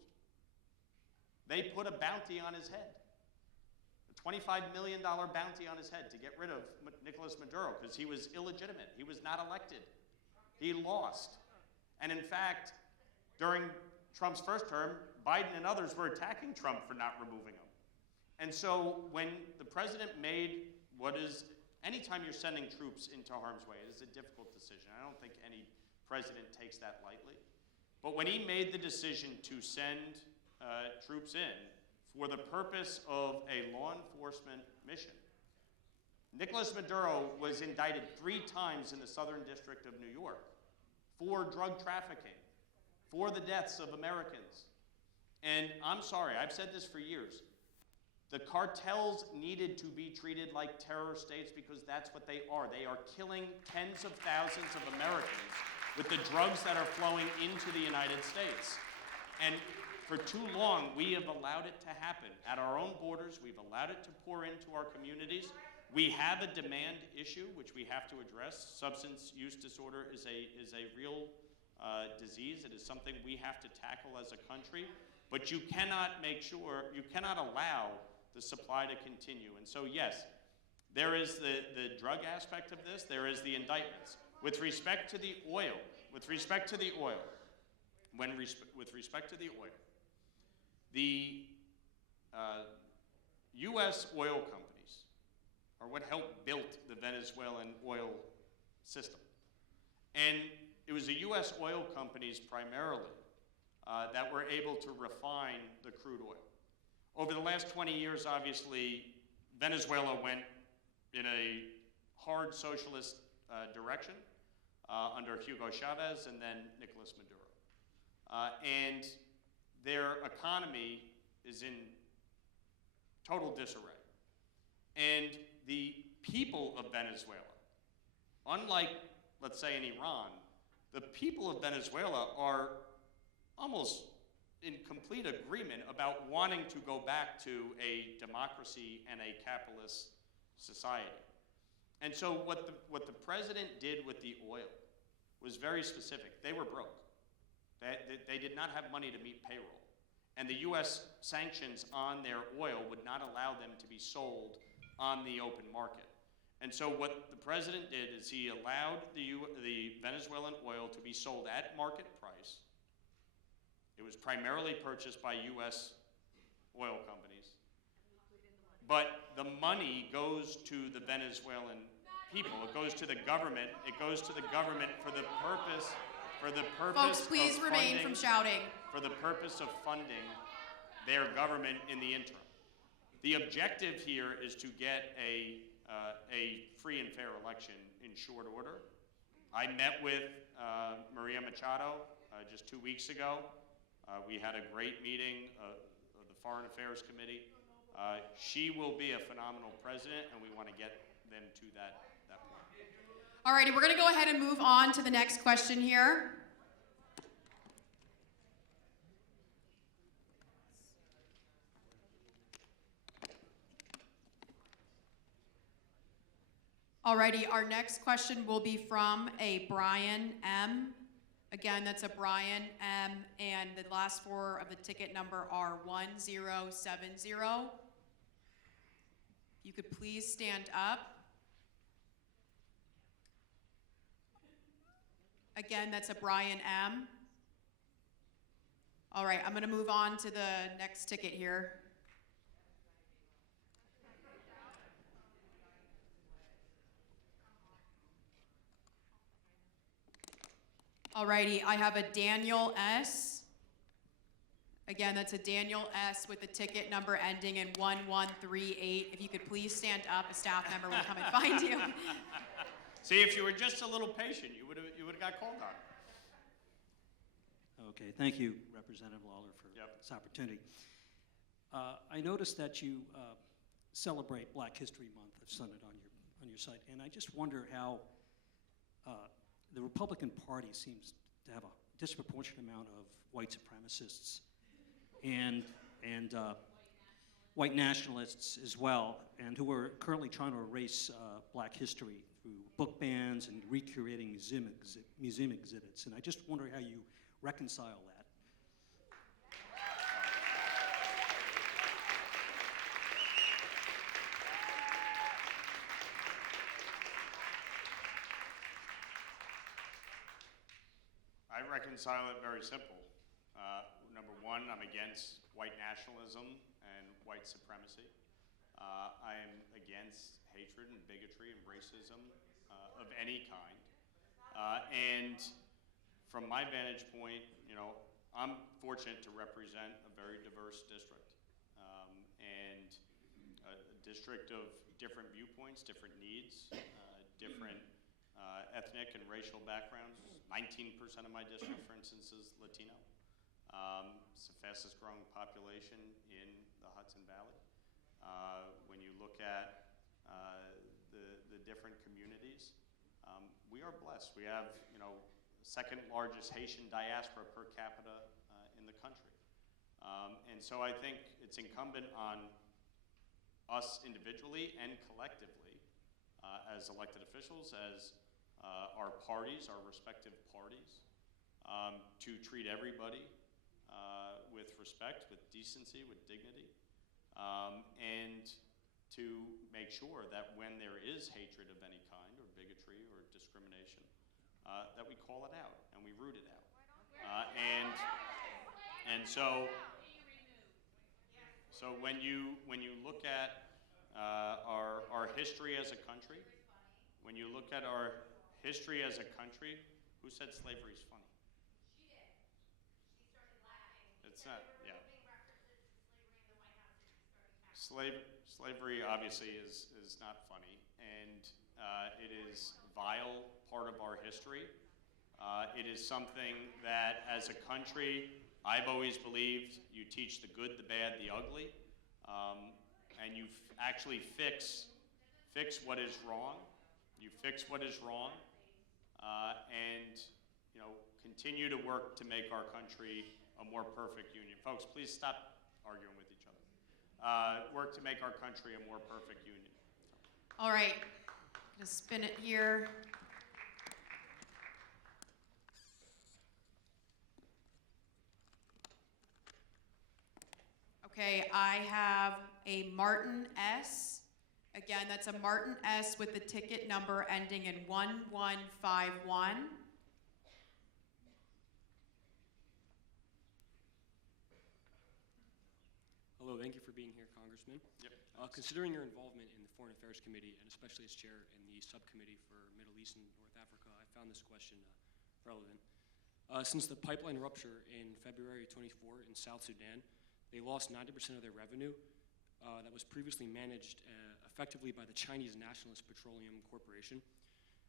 They put a bounty on his head, a $25 million bounty on his head to get rid of Nicolas Maduro because he was illegitimate. He was not elected. He lost. And in fact, during Trump's first term, Biden and others were attacking Trump for not removing him. And so when the president made what is, anytime you're sending troops into harm's way, it is a difficult decision. I don't think any president takes that lightly. But when he made the decision to send troops in for the purpose of a law enforcement mission, Nicolas Maduro was indicted 3 times in the Southern District of New York for drug trafficking, for the deaths of Americans. And I'm sorry, I've said this for years. The cartels needed to be treated like terror states because that's what they are. They are killing tens of thousands of Americans with the drugs that are flowing into the United States. And for too long, we have allowed it to happen. At our own borders, we've allowed it to pour into our communities. We have a demand issue, which we have to address. Substance use disorder is a real disease. It is something we have to tackle as a country. But you cannot allow the supply to continue. And so, yes, there is the drug aspect of this. There is the indictments. With respect to the oil, the U.S. oil companies are what helped build the Venezuelan oil system. And it was the U.S. oil companies primarily that were able to refine the crude oil. Over the last 20 years, obviously, Venezuela went in a hard socialist direction under Hugo Chavez and then Nicolas Maduro. And their economy is in total disarray. And the people of Venezuela, unlike, let's say, in Iran, the people of Venezuela are almost in complete agreement about wanting to go back to a democracy and a capitalist society. And so what the president did with the oil was very specific. They were broke. They did not have money to meet payroll. And the U.S. sanctions on their oil would not allow them to be sold on the open market. And so what the president did is he allowed the Venezuelan oil to be sold at market price. It was primarily purchased by U.S. oil companies. But the money goes to the Venezuelan people. It goes to the government. It goes to the government for the purpose Folks, please of remain funding, from shouting. for the purpose of funding their government in the interim. The objective here is to get a free and fair election in short order. I met with Maria Machado just 2 weeks ago. We had a great meeting of the Foreign Affairs Committee. She will be a phenomenal president, and we want to get them to that point. All righty, we're going to go ahead and move on to the next question here. Alrighty, our next question will be from a Brian M. Again, that's a Brian M. And the last four of the ticket number are 1070. You could please stand up. Again, that's a Brian M. All right, I'm going to move on to the next ticket here. Alrighty, I have a Daniel S. Again, that's a Daniel S. with the ticket number ending in 1138. If you could please stand up, a staff member will come and find you. See, if you were just a little patient, you would have got called on. Okay, thank you, Representative Lawler, for this opportunity. I noticed that you celebrate Black History Month. I've seen it on your site, and I just wonder how the Republican Party seems to have a disproportionate amount of white supremacists and white nationalists as well, and who are currently trying to erase Black history through book bans and recreating museum exhibits. And I just wonder how you reconcile that. I reconcile it very simple. Number one, I'm against white nationalism and white supremacy. I am against hatred and bigotry and racism of any kind. And from my vantage point, you know, I'm fortunate to represent a very diverse district, and a district of different viewpoints, different needs, different ethnic and racial backgrounds. 19% of my district, for instance, is Latino. It's the fastest growing population in the Hudson Valley. When you look at the different communities, we are blessed. We have, you know, the second largest Haitian diaspora per capita in the country. And so I think it's incumbent on us individually and collectively as elected officials, as our parties, our respective parties, to treat everybody with respect, with decency, with dignity, and to make sure that when there is hatred of any kind, or bigotry, or discrimination, that we call it out and we root it out. And so when you look at our history as a country, when you look at our history as a country, Who said slavery is funny? She did. She started laughing. It's not, yeah. Slavery obviously is not funny, and it is vile part of our history. It is something that, as a country, I've always believed you teach the good, the bad, the ugly, and you actually fix what is wrong. You fix what is wrong, and continue to work to make our country a more perfect union. Folks, please stop arguing with each other. Work to make our country a more perfect union. All right, gonna spin it here. Okay, I have a Martin S. Again, that's a Martin S with the ticket number ending in 1151. Hello, thank you for being here, Congressman. Yep. Considering your involvement in the Foreign Affairs Committee, and especially as chair in the subcommittee for Middle East and North Africa, I found this question relevant. Since the pipeline rupture in February 24 in South Sudan, they lost 90% of their revenue that was previously managed effectively by the Chinese Nationalist Petroleum Corporation.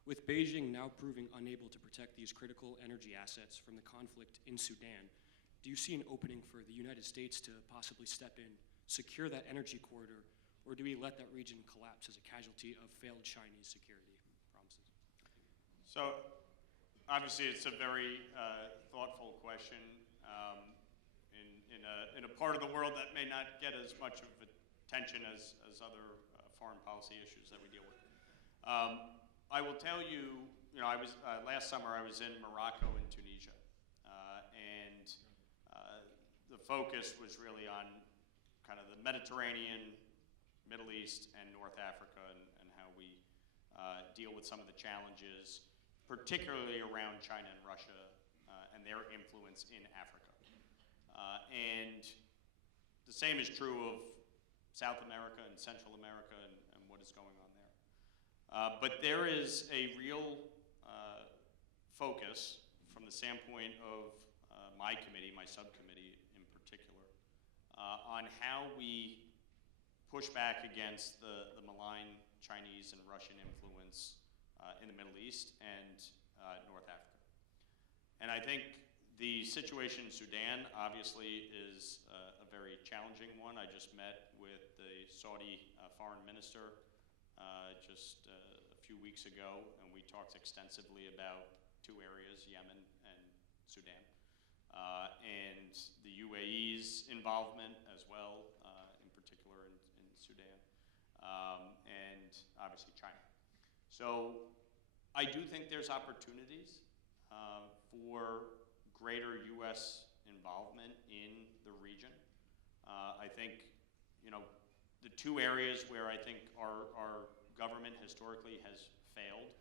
With Beijing now proving unable to protect these critical energy assets from the conflict in Sudan, do you see an opening for the United States to possibly step in, secure that energy corridor, or do we let that region collapse as a casualty of failed Chinese security promises? So, obviously, it's a very thoughtful question in a part of the world that may not get as much of attention as other foreign policy issues that we deal with. I will tell you, I was last summer I was in Morocco and Tunisia, and the focus was really on kind of the Mediterranean, Middle East, and North Africa, and how we deal with some of the challenges, particularly around China and Russia and their influence in Africa. And the same is true of South America and Central America and what is going on there. But there is a real focus from the standpoint of my committee, my subcommittee in particular, on how we push back against the malign Chinese and Russian influence in the Middle East and North Africa. And I think the situation in Sudan obviously is a very challenging one. I just met with the Saudi foreign minister just a few weeks ago, and we talked extensively about two areas, Yemen and Sudan, and the UAE's involvement as well, in particular in Sudan, and obviously China. So I do think there's opportunities for greater U.S. involvement in the region. I think, the two areas where I think our government historically has failed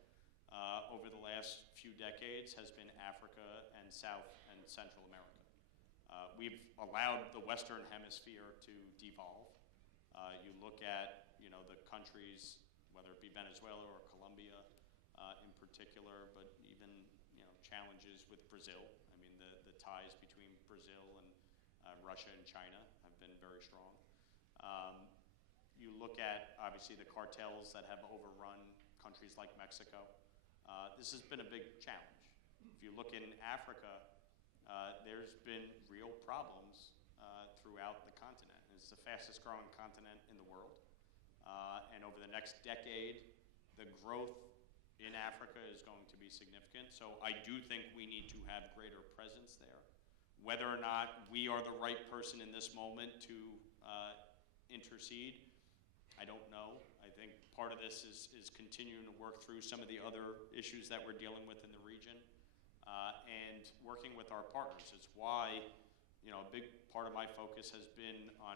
over the last few decades has been Africa and South and Central America. We've allowed the Western Hemisphere to devolve. You look at, the countries, whether it be Venezuela or Colombia in particular, but even, challenges with Brazil. I mean, the ties between Brazil and Russia and China have been very strong. You look at, obviously, the cartels that have overrun countries like Mexico. This has been a big challenge. If you look in Africa, there's been real problems throughout the continent. It's the fastest growing continent in the world. And over the next decade, the growth in Africa is going to be significant. So I do think we need to have greater presence there. Whether or not we are the right person in this moment to intercede, I don't know. I think part of this is continuing to work through some of the other issues that we're dealing with in the region and working with our partners. It's why, a big part of my focus has been on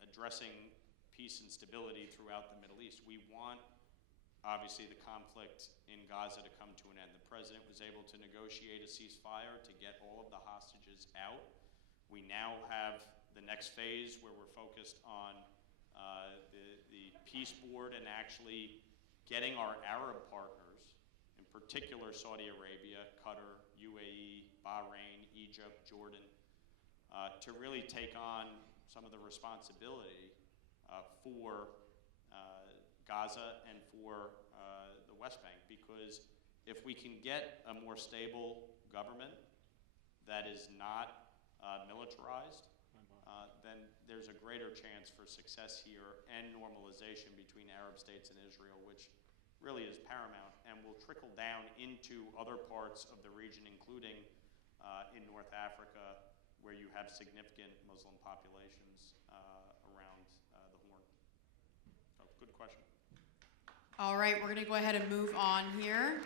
addressing peace and stability throughout the Middle East. We want, obviously, the conflict in Gaza to come to an end. The president was able to negotiate a ceasefire to get all of the hostages out. We now have the next phase where we're focused on the peace board and actually getting our Arab partners, in particular Saudi Arabia, Qatar, UAE, Bahrain, Egypt, Jordan, to really take on some of the responsibility for Gaza and for the West Bank, because if we can get a more stable government that is not militarized, then there's a greater chance for success here and normalization between Arab states and Israel, which really is paramount and will trickle down into other parts of the region, including in North Africa, where you have significant Muslim populations around the Horn. So, good question. All right, we're going to go ahead and move on here.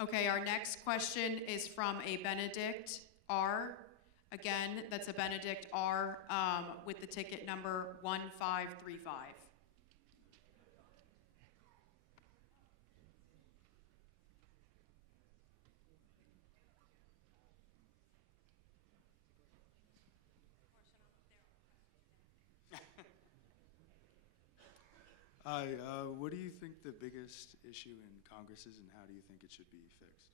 Okay, our next question is from a Benedict R. Again, that's a Benedict R with the ticket number 1535. Hi, what do you think the biggest issue in Congress is, and how do you think it should be fixed?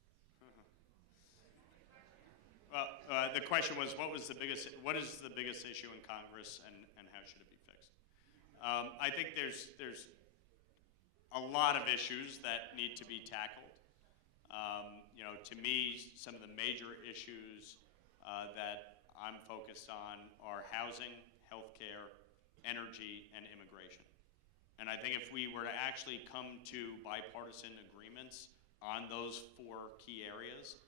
Well, the question was, what is the biggest issue in Congress, and how should it be fixed? I think there's a lot of issues that need to be tackled. To me, some of the major issues that I'm focused on are housing, healthcare, energy, and immigration. And I think if we were to actually come to bipartisan agreements on those 4 key areas,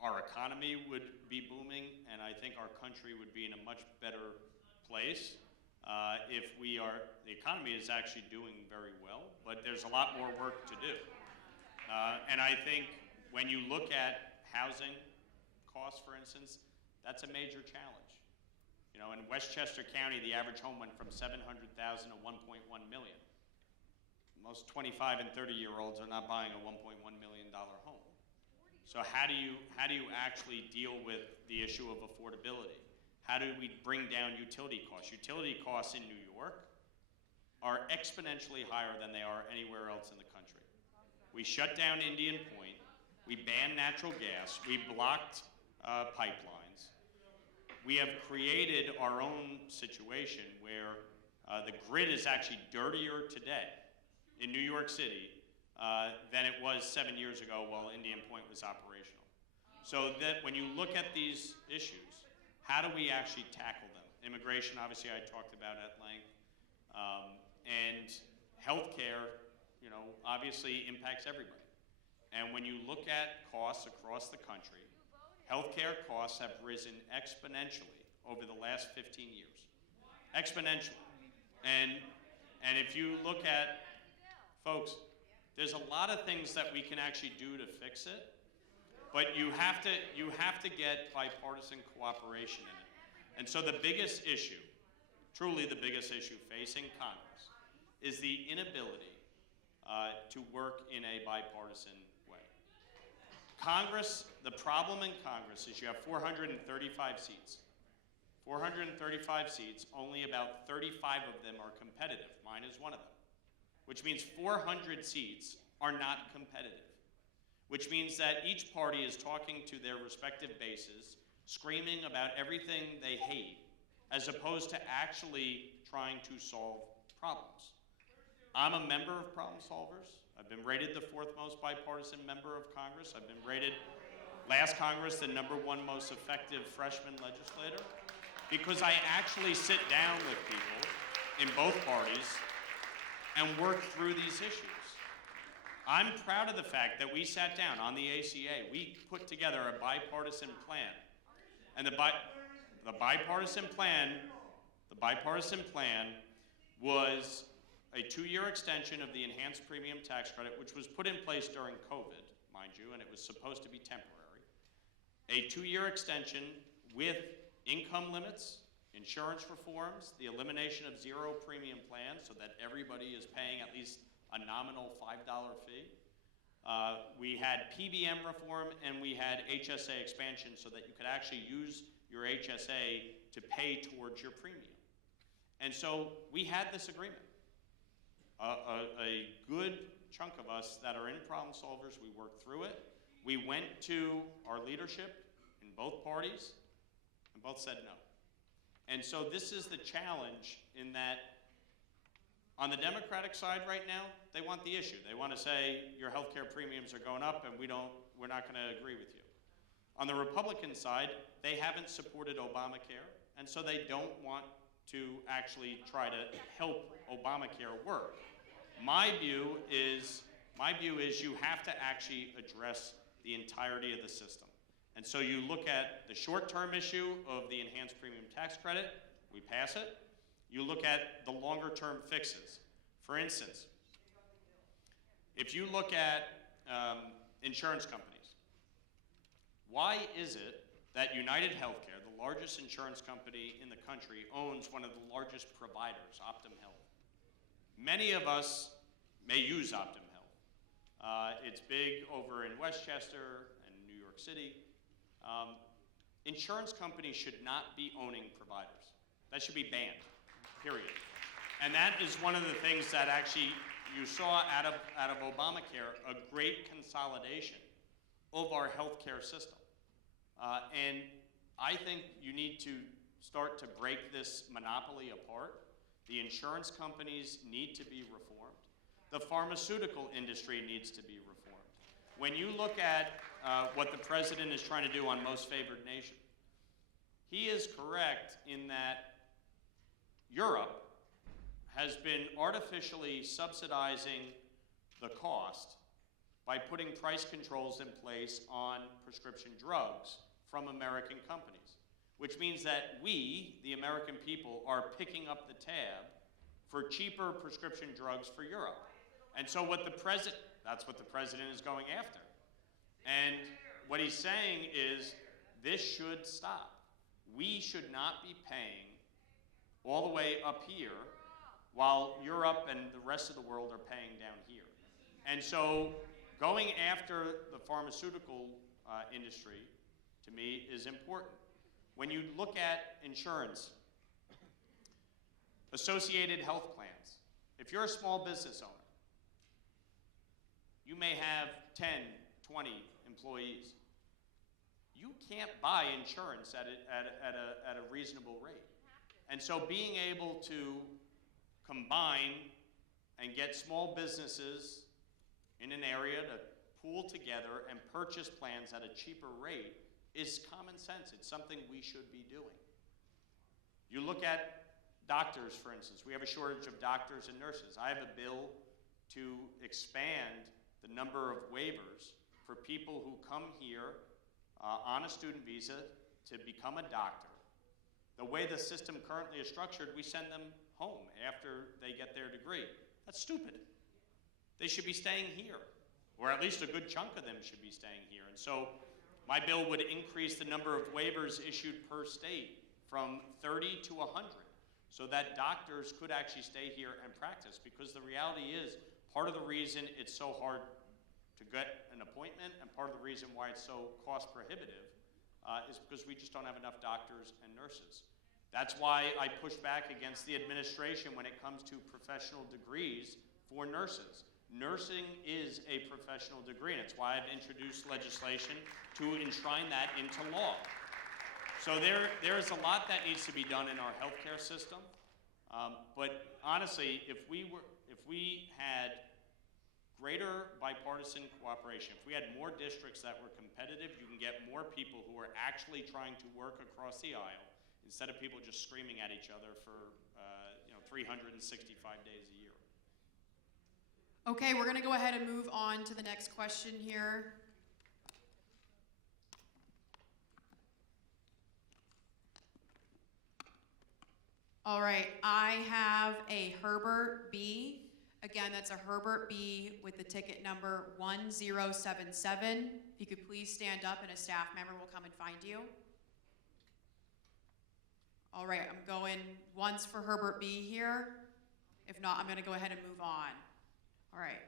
our economy would be booming, and I think our country would be in a much better place. The economy is actually doing very well, but there's a lot more work to do. And I think when you look at housing costs, for instance, that's a major challenge. In Westchester County, the average home went from $700,000 to $1.1 million. Most 25 and 30-year-olds are not buying a $1.1 million home. So how do you actually deal with the issue of affordability? How do we bring down utility costs? Utility costs in New York are exponentially higher than they are anywhere else in the country. We shut down Indian Point. We banned natural gas. We blocked pipelines. We have created our own situation where the grid is actually dirtier today in New York City than it was 7 years ago while Indian Point was operational. So that when you look at these issues, how do we actually tackle them? Immigration, obviously, I talked about at length. And healthcare, obviously impacts everybody. And when you look at costs across the country, healthcare costs have risen exponentially over the last 15 years. Exponentially. And if you look at, folks, there's a lot of things that we can actually do to fix it, but you have to get bipartisan cooperation in it. And so the biggest issue, truly the biggest issue facing Congress, is the inability to work in a bipartisan way. Congress, the problem in Congress is you have 435 seats. 435 seats, only about 35 of them are competitive. Mine is one of them. Which means 400 seats are not competitive. Which means that each party is talking to their respective bases, screaming about everything they hate, as opposed to actually trying to solve problems. I'm a member of Problem Solvers. I've been rated the 4th most bipartisan member of Congress. I've been rated, last Congress, the #1 most effective freshman legislator, because I actually sit down with people in both parties and work through these issues. I'm proud of the fact that we sat down on the ACA. We put together a bipartisan plan. And the bipartisan plan was a 2-year extension of the enhanced premium tax credit, which was put in place during COVID, mind you, and it was supposed to be temporary. A 2-year extension with income limits, insurance reforms, the elimination of 0 premium plans so that everybody is paying at least a nominal $5 fee, We had PBM reform, and we had HSA expansion so that you could actually use your HSA to pay towards your premium. And so we had this agreement. A good chunk of us that are in problem solvers, we worked through it. We went to our leadership in both parties, and both said no. And so this is the challenge in that on the Democratic side right now, they want the issue. They want to say your health care premiums are going up and we're not going to agree with you. On the Republican side, they haven't supported Obamacare, and so they don't want to actually try to help Obamacare work. My view is you have to actually address the entirety of the system. And so you look at the short-term issue of the enhanced premium tax credit, we pass it. You look at the longer-term fixes. For instance, if you look at insurance companies, why is it that United Healthcare, the largest insurance company in the country, owns one of the largest providers, Optum Health? Many of us may use Optum Health. It's big over in Westchester and New York City. Insurance companies should not be owning providers. That should be banned, period. And that is one of the things that actually you saw out of Obamacare, a great consolidation of our healthcare system. And I think you need to start to break this monopoly apart. The insurance companies need to be reformed. The pharmaceutical industry needs to be reformed. When you look at what the president is trying to do on most favored nation, he is correct in that Europe has been artificially subsidizing the cost by putting price controls in place on prescription drugs from American companies, which means that we, the American people, are picking up the tab for cheaper prescription drugs for Europe. And so that's what the president is going after. And what he's saying is this should stop. We should not be paying all the way up here while Europe and the rest of the world are paying down here. And so going after the pharmaceutical industry, to me, is important. When you look at insurance, associated health plans, if you're a small business owner, you may have 10, 20 employees. You can't buy insurance at a reasonable rate. And so being able to combine and get small businesses in an area to pool together and purchase plans at a cheaper rate is common sense. It's something we should be doing. You look at doctors, for instance. We have a shortage of doctors and nurses. I have a bill to expand the number of waivers for people who come here on a student visa to become a doctor. The way the system currently is structured, we send them home after they get their degree. That's stupid. They should be staying here, or at least a good chunk of them should be staying here. And so my bill would increase the number of waivers issued per state from 30 to 100, so that doctors could actually stay here and practice, because the reality is, part of the reason it's so hard to get an appointment and part of the reason why it's so cost prohibitive is because we just don't have enough doctors and nurses. That's why I push back against the administration when it comes to professional degrees for nurses. Nursing is a professional degree, and it's why I've introduced legislation to enshrine that into law. So there is a lot that needs to be done in our healthcare system. But honestly, if we had greater bipartisan cooperation, if we had more districts that were competitive, you can get more people who are actually trying to work across the aisle instead of people just screaming at each other for 365 days a year. Okay, we're going to go ahead and move on to the next question here. All right, I have a Herbert B. Again, that's a Herbert B with the ticket number 1077. If you could please stand up and a staff member will come and find you. All right, I'm going once for Herbert B here. If not, I'm going to go ahead and move on. All right.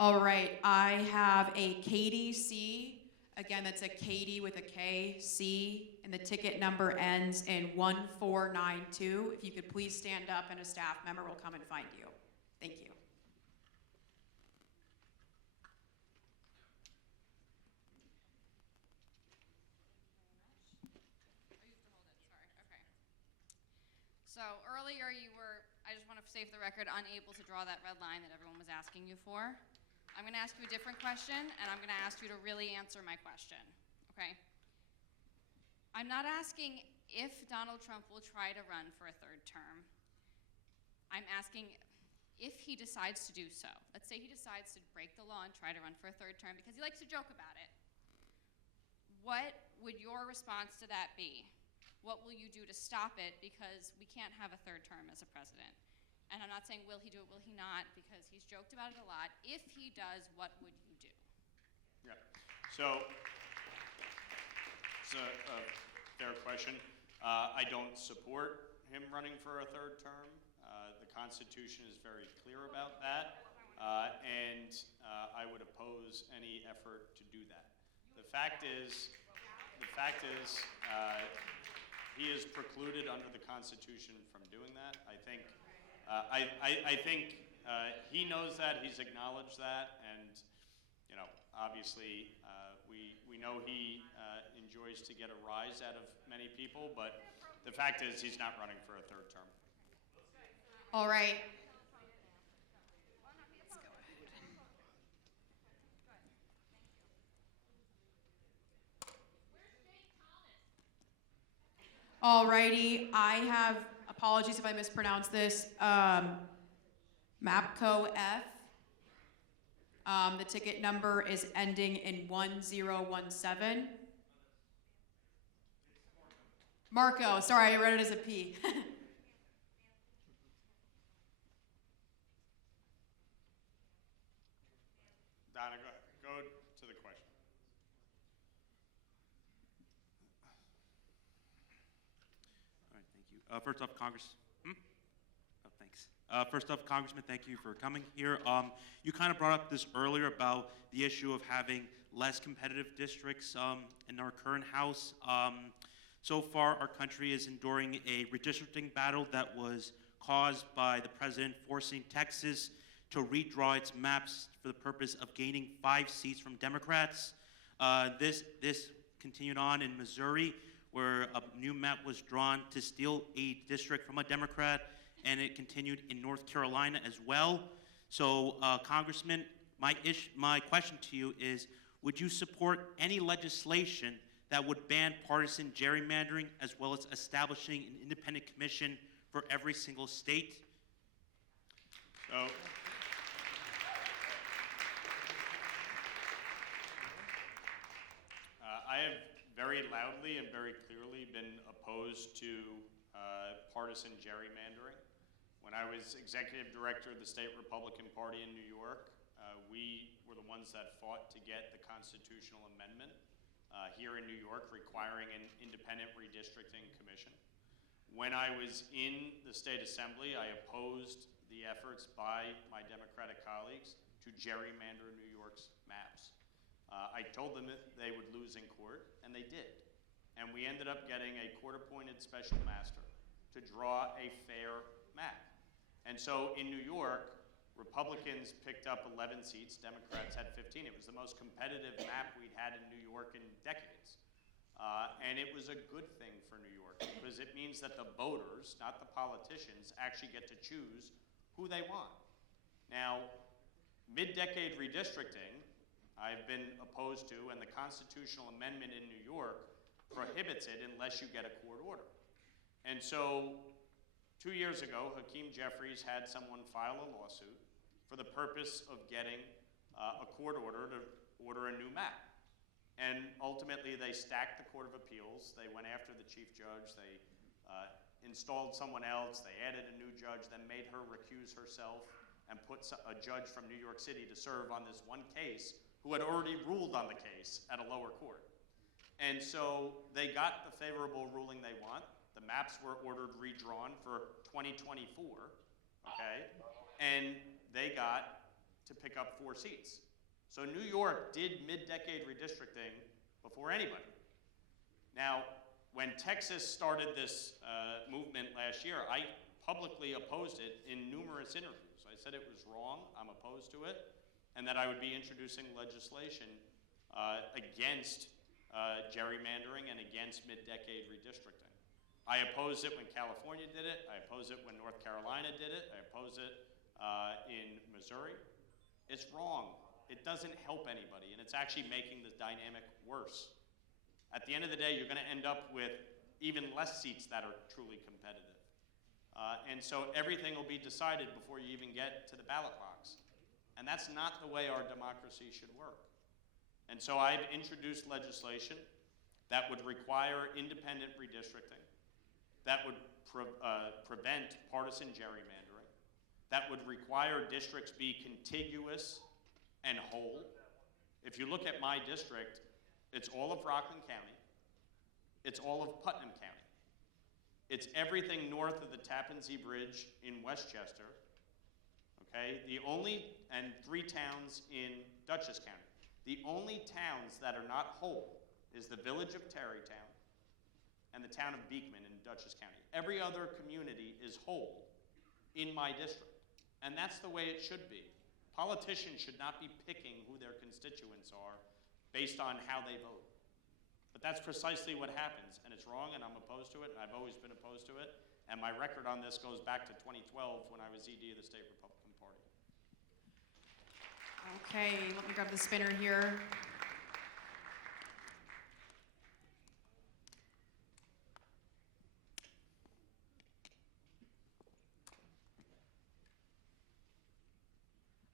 All right, I have a Katie C. Again, that's a Katie with a K, C, and the ticket number ends in 1492. If you could please stand up and a staff member will come and find you. Thank you. So earlier you were, I just want to say for the record, unable to draw that red line that everyone was asking you for. I'm going to ask you a different question, and I'm going to ask you to really answer my question, okay? I'm not asking if Donald Trump will try to run for a third term. I'm asking if he decides to do so. Let's say he decides to break the law and try to run for a third term because he likes to joke about it. What would your response to that be? What will you do to stop it? Because we can't have a third term as a president. And I'm not saying will he do it, will he not, because he's joked about it a lot. If he does, what would you do? Yeah. So it's a fair question. I don't support him running for a third term. The Constitution is very clear about that, and I would oppose any effort to do that. The fact is, he is precluded under the Constitution from doing that. I think he knows that. He's acknowledged that, and obviously, we know he enjoys to get a rise out of many people, but the fact is, he's not running for a third term. All right. All righty, I have, apologies if I mispronounce this, MAPCO F. The ticket number is ending in 1017. Marco, sorry, I read it as a P. Donna, go to the question. All right, thank you. First off, First off, Congressman, thank you for coming here. You kind of brought up this earlier about the issue of having less competitive districts in our current House. So far, our country is enduring a redistricting battle that was caused by the president forcing Texas to redraw its maps for the purpose of gaining 5 seats from Democrats. This continued on in Missouri, where a new map was drawn to steal a district from a Democrat, and it continued in North Carolina as well. So, Congressman, my question to you is, would you support any legislation that would ban partisan gerrymandering, as well as establishing an independent commission for every single state? So, I have very loudly and very clearly been opposed to partisan gerrymandering. When I was executive director of the state Republican Party in New York, we were the ones that fought to get the constitutional amendment here in New York requiring an independent redistricting commission. When I was in the state assembly, I opposed the efforts by my Democratic colleagues to gerrymander New York's maps. I told them that they would lose in court, and they did. And we ended up getting a court-appointed special master to draw a fair map. And so in New York, Republicans picked up 11 seats, Democrats had 15. It was the most competitive map we'd had in New York in decades. And it was a good thing for New York because it means that the voters, not the politicians, actually get to choose who they want. Now, mid-decade redistricting, I've been opposed to, and the constitutional amendment in New York prohibits it unless you get a court order. And so 2 years ago, Hakeem Jeffries had someone file a lawsuit for the purpose of getting a court order to order a new map. And ultimately, they stacked the Court of Appeals. They went after the chief judge. They installed someone else. They added a new judge, then made her recuse herself and put a judge from New York City to serve on this one case who had already ruled on the case at a lower court. And so they got the favorable ruling they want. The maps were ordered redrawn for 2024, okay? And they got to pick up 4 seats. So New York did mid-decade redistricting before anybody. Now, when Texas started this movement last year, I publicly opposed it in numerous interviews. I said it was wrong, I'm opposed to it, and that I would be introducing legislation against gerrymandering and against mid-decade redistricting. I opposed it when California did it, I opposed it when North Carolina did it, I oppose it in Missouri. It's wrong. It doesn't help anybody, and it's actually making the dynamic worse. At the end of the day, you're going to end up with even less seats that are truly competitive. And so everything will be decided before you even get to the ballot box. And that's not the way our democracy should work. And so I've introduced legislation that would require independent redistricting, that would prevent partisan gerrymandering, that would require districts be contiguous and whole. If you look at my district, it's all of Rockland County, it's all of Putnam County. It's everything north of the Tappan Zee Bridge in Westchester, okay? And 3 towns in Dutchess County. The only towns that are not whole is the village of Tarrytown and the town of Beekman in Dutchess County. Every other community is whole in my district, and that's the way it should be. Politicians should not be picking who their constituents are based on how they vote. But that's precisely what happens, and it's wrong, and I'm opposed to it, and I've always been opposed to it. And my record on this goes back to 2012 when I was ED of the State Republican Party. Okay, let me grab the spinner here.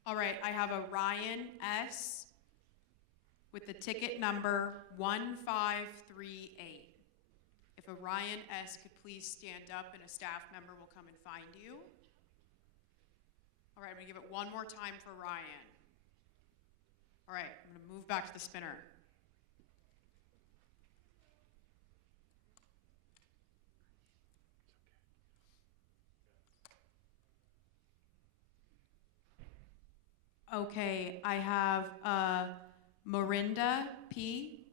All right, I have a Ryan S. with the ticket number 1538. If a Ryan S. could please stand up and a staff member will come and find you. All right, I'm gonna give it one more time for Ryan. All right, I'm gonna move back to the spinner. Okay, I have Marinda P.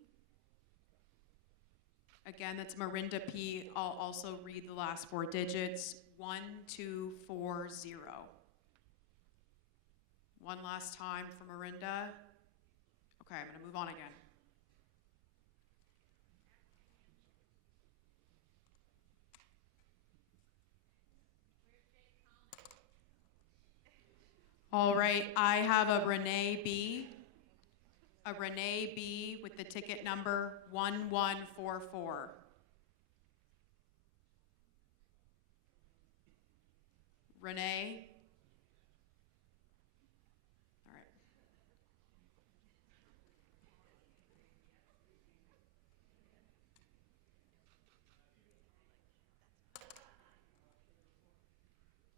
Again, that's Marinda P. I'll also read the last 4 digits, 1240. One last time for Marinda. Okay, I'm gonna move on again. All right, I have a Renee B. A Renee B with the ticket number 1144. Renee? All right.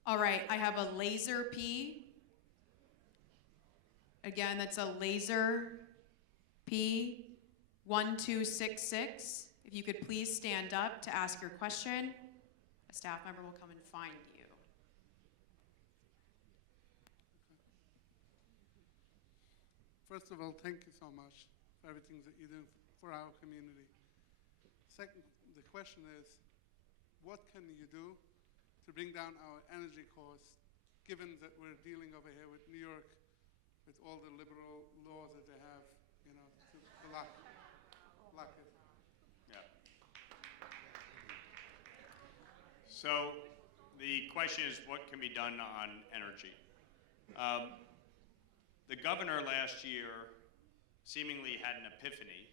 All right, I have a Laser P. Again, that's a Laser P 1266. If you could please stand up to ask your question, a staff member will come and find you. First of all, thank you so much for everything that you do for our community. Second, the question is, what can you do to bring down our energy costs, given that we're dealing over here with New York with all the liberal laws that they have, you know, to block it. Yeah. So the question is, what can be done on energy? The governor last year seemingly had an epiphany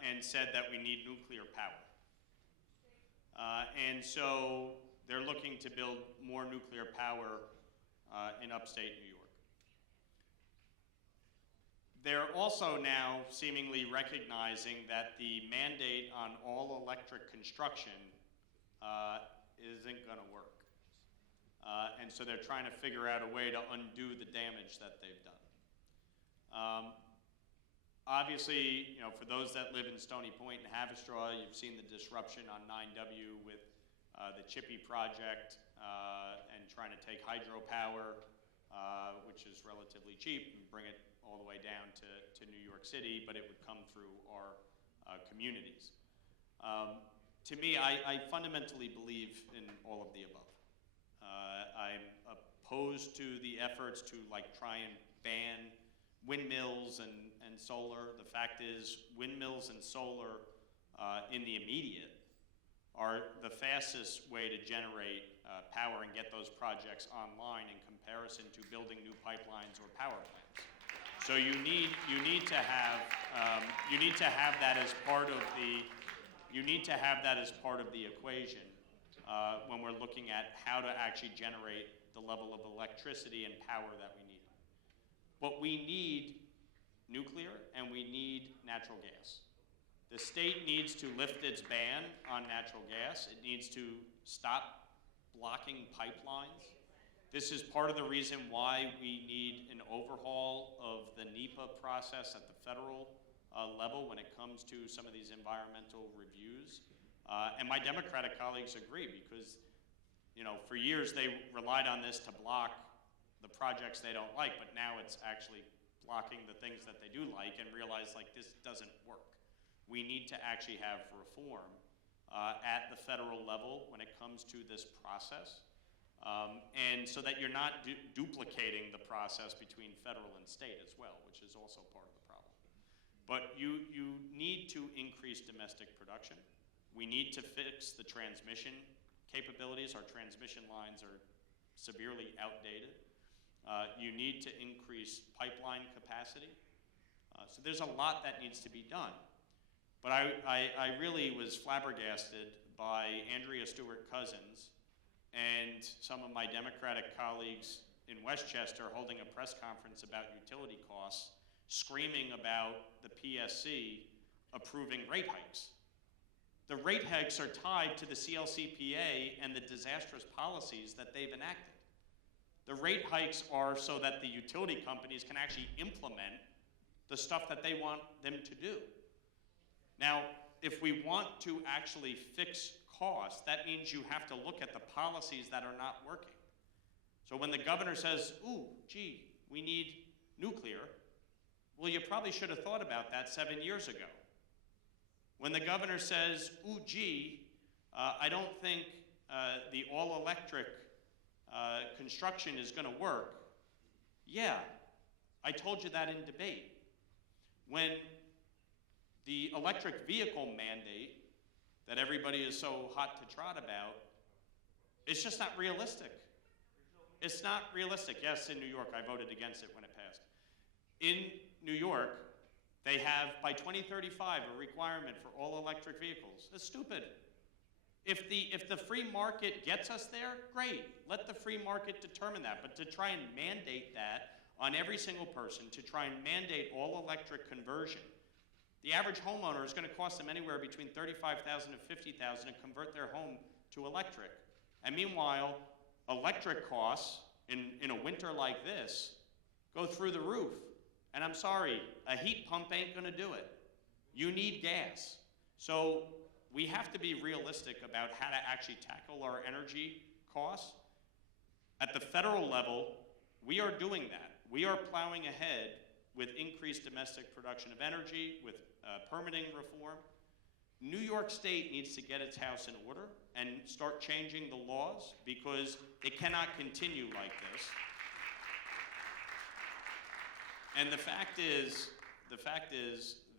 and said that we need nuclear power. And so they're looking to build more nuclear power in upstate New York. They're also now seemingly recognizing that the mandate on all electric construction isn't gonna work. And so they're trying to figure out a way to undo the damage that they've done. Obviously, you know, for those that live in Stony Point and Haverstraw, you've seen the disruption on 9W with the Chippy project and trying to take hydropower which is relatively cheap, and bring it all the way down to New York City, but it would come through our communities. To me, I fundamentally believe in all of the above. I'm opposed to the efforts to try and ban windmills and solar. The fact is, windmills and solar in the immediate are the fastest way to generate power and get those projects online in comparison to building new pipelines or power plants. So you need to have that as part of the equation when we're looking at how to actually generate the level of electricity and power that we need. But we need nuclear and we need natural gas. The state needs to lift its ban on natural gas. It needs to stop blocking pipelines. This is part of the reason why we need an overhaul of the NEPA process at the federal level when it comes to some of these environmental reviews. And my Democratic colleagues agree because, for years they relied on this to block the projects they don't like, but now it's actually blocking the things that they do like and realize this doesn't work. We need to actually have reform at the federal level when it comes to this process. And so that you're not duplicating the process between federal and state as well, which is also part of the problem. But you need to increase domestic production. We need to fix the transmission capabilities. Our transmission lines are severely outdated. You need to increase pipeline capacity. So there's a lot that needs to be done. But I really was flabbergasted by Andrea Stewart-Cousins and some of my Democratic colleagues in Westchester holding a press conference about utility costs, screaming about the PSC approving rate hikes. The rate hikes are tied to the CLCPA and the disastrous policies that they've enacted. The rate hikes are so that the utility companies can actually implement the stuff that they want them to do. Now, if we want to actually fix costs, that means you have to look at the policies that are not working. So when the governor says, ooh, gee, we need nuclear, well, you probably should have thought about that 7 years ago. When the governor says, ooh, gee, I don't think the all-electric construction is going to work, yeah, I told you that in debate. When the electric vehicle mandate that everybody is so hot to trot about, it's just not realistic. It's not realistic. Yes, in New York, I voted against it when it passed. In New York, they have, by 2035, a requirement for all electric vehicles. That's stupid. If the free market gets us there, great. Let the free market determine that. But to try and mandate that on every single person, to try and mandate all electric conversion, the average homeowner is going to cost them anywhere between $35,000 and $50,000 to convert their home to electric. And meanwhile, electric costs in a winter like this go through the roof. And I'm sorry, a heat pump ain't going to do it. You need gas. So we have to be realistic about how to actually tackle our energy costs. At the federal level, we are doing that. We are plowing ahead with increased domestic production of energy, with permitting reform. New York State needs to get its house in order and start changing the laws because it cannot continue like this. And the fact is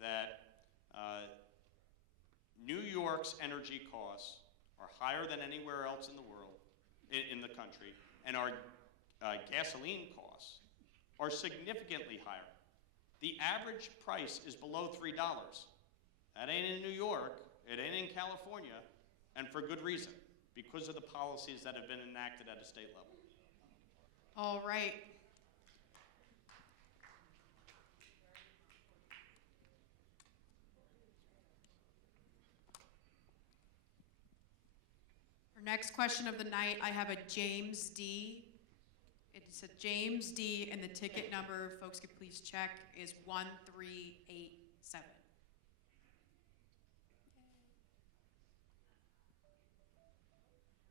that New York's energy costs are higher than anywhere else in the world, in the country, and our gasoline costs are significantly higher. The average price is below $3. That ain't in New York, it ain't in California, and for good reason, because of the policies that have been enacted at a state level. All right. Our next question of the night, I have a James D. It's a James D, and the ticket number, folks could please check, is 1387.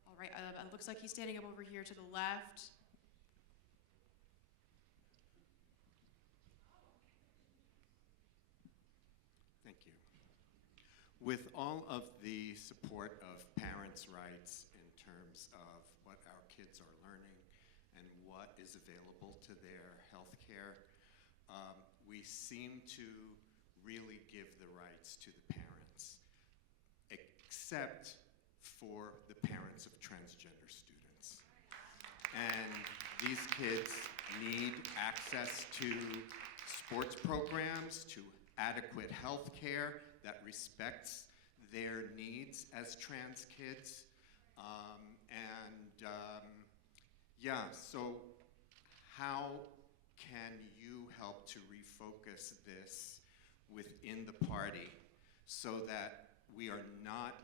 All right, it looks like he's standing up over here to the left. With all of the support of parents' rights in terms of what our kids are learning and what is available to their health care, we seem to really give the rights to the parents, except for the parents of transgender students. And these kids need access to sports programs, to adequate health care that respects their needs as trans kids. Yeah, so how can you help to refocus this within the party so that we are not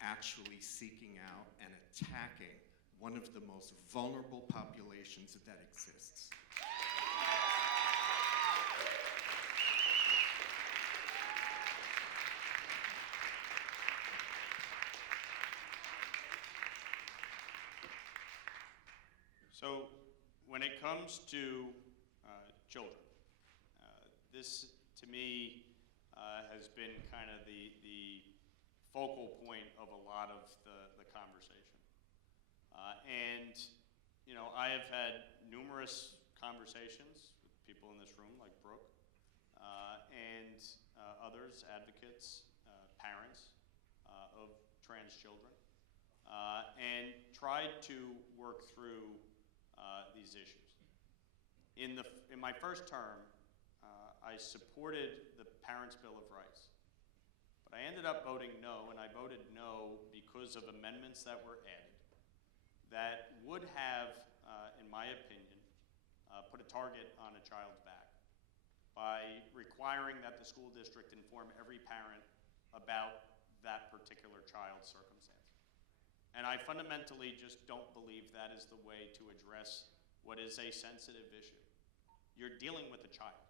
actually seeking out and attacking one of the most vulnerable populations that exists? So when it comes to children, this to me has been kind of the focal point of a lot of the conversation. And you know, I have had numerous conversations with people in this room like Brooke and others, advocates, parents of trans children, and tried to work through these issues. In my first term, I supported the Parents' Bill of Rights, but I ended up voting no, and I voted no because of amendments that were added that would have, in my opinion, put a target on a child's back by requiring that the school district inform every parent about that particular child's circumstance. And I fundamentally just don't believe that is the way to address what is a sensitive issue. You're dealing with a child.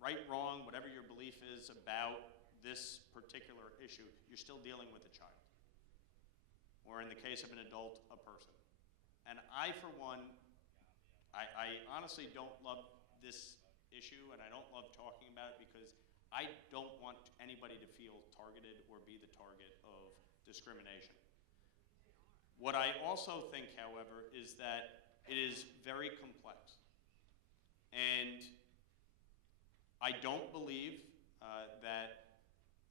Right, wrong, whatever your belief is about this particular issue, you're still dealing with a child. Or in the case of an adult, a person. And I, for one, I honestly don't love this issue, and I don't love talking about it because I don't want anybody to feel targeted or be the target of discrimination. What I also think, however, is that it is very complex. And I don't believe that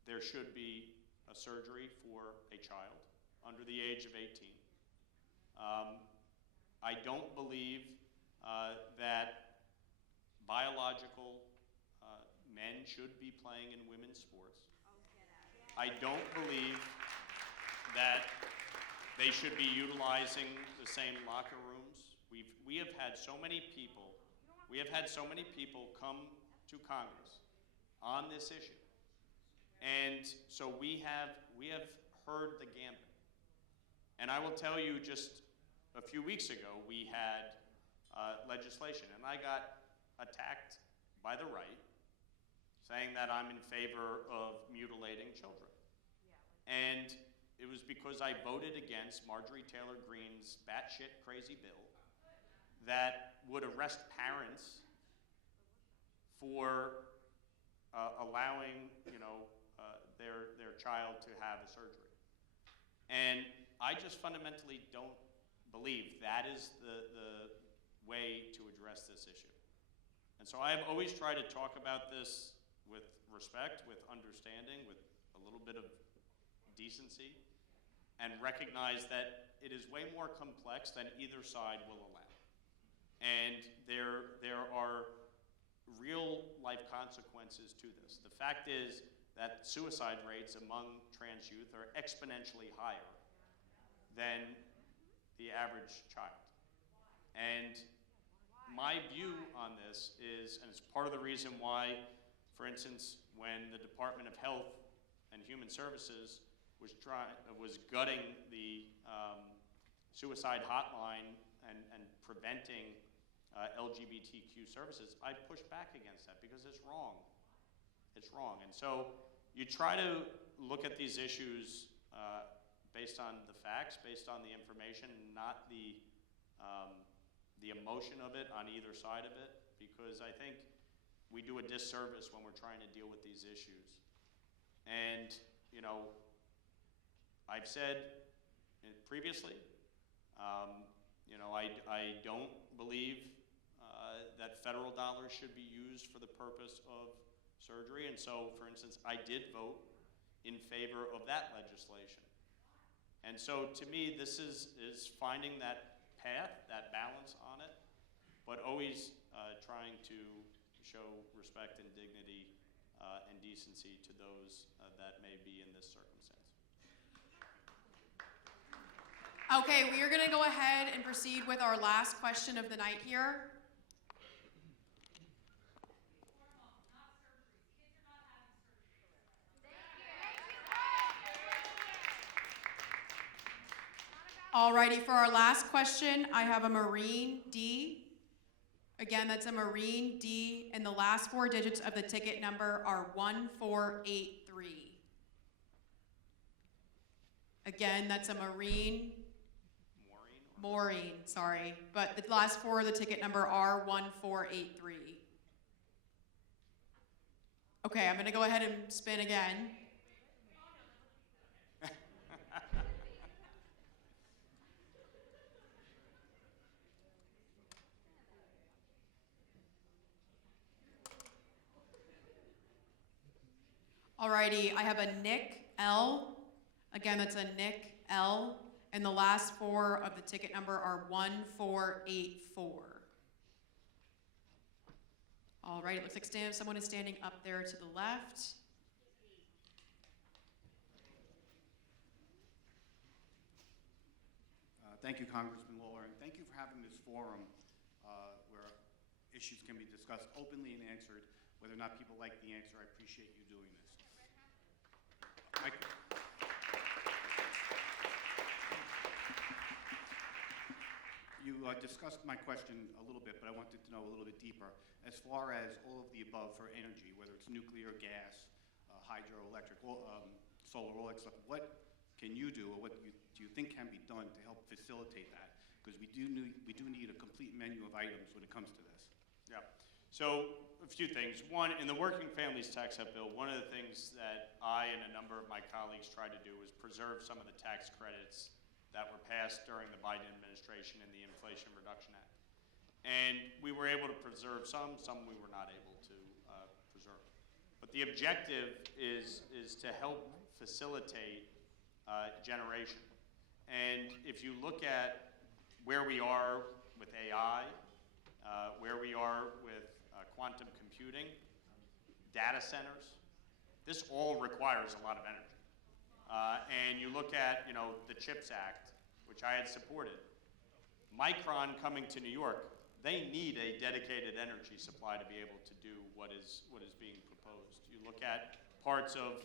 there should be a surgery for a child under the age of 18. I don't believe that biological men should be playing in women's sports. I don't believe that they should be utilizing the same locker rooms. We have had so many people come to Congress on this issue. And so we have heard the gambit. And I will tell you, just a few weeks ago, we had legislation, and I got attacked by the right, saying that I'm in favor of mutilating children. And it was because I voted against Marjorie Taylor Greene's batshit crazy bill that would arrest parents for allowing, their child to have a surgery. And I just fundamentally don't believe that is the way to address this issue. And so I have always tried to talk about this with respect, with understanding, with a little bit of decency, and recognize that it is way more complex than either side will allow. And there are real life consequences to this. The fact is that suicide rates among trans youth are exponentially higher than the average child. And my view on this is, and it's part of the reason why, for instance, when the Department of Health and Human Services was gutting the suicide hotline and preventing LGBTQ services, I pushed back against that because it's wrong. It's wrong. And so you try to look at these issues based on the facts, based on the information, not the emotion of it on either side of it, because I think we do a disservice when we're trying to deal with these issues. And, you know, I've said previously, you know, I don't believe that federal dollars should be used for the purpose of surgery. And so, for instance, I did vote in favor of that legislation. And so, to me, this is finding that path, that balance on it, but always trying to show respect and dignity and decency to those that may be in this circumstance. Okay, we are going to go ahead and proceed with our last question of the night here. Alrighty, for our last question, I have a Marine D. Again, that's a Marine D, and the last 4 digits of the ticket number are 1483. Again, that's a Marine. Maureen, sorry. But the last 4 of the ticket number are 1483. Okay, I'm gonna go ahead and spin again. Alrighty, I have a Nick L. Again, that's a Nick L. And the last 4 of the ticket number are 1484. All right, it looks like someone is standing up there to the left. Thank you, Congressman Lawler, and thank you for having this forum where issues can be discussed openly and answered. Whether or not people like the answer, I appreciate you doing this. You discussed my question a little bit, but I wanted to know a little bit deeper. As far as all of the above for energy, whether it's nuclear, gas, hydroelectric, solar, all that stuff, what can you do, or what do you think can be done to help facilitate that? Because we do need a complete menu of items when it comes to this. Yeah. So a few things. One, in the Working Families Tax Cut bill, one of the things that I and a number of my colleagues tried to do was preserve some of the tax credits that were passed during the Biden administration and the Inflation Reduction Act. And we were able to preserve some we were not able to preserve. But the objective is to help facilitate generation. And if you look at where we are with AI, where we are with quantum computing, data centers, this all requires a lot of energy. And you look at, you know, the CHIPS Act, which I had supported. Micron coming to New York, they need a dedicated energy supply to be able to do what is being proposed. You look at parts of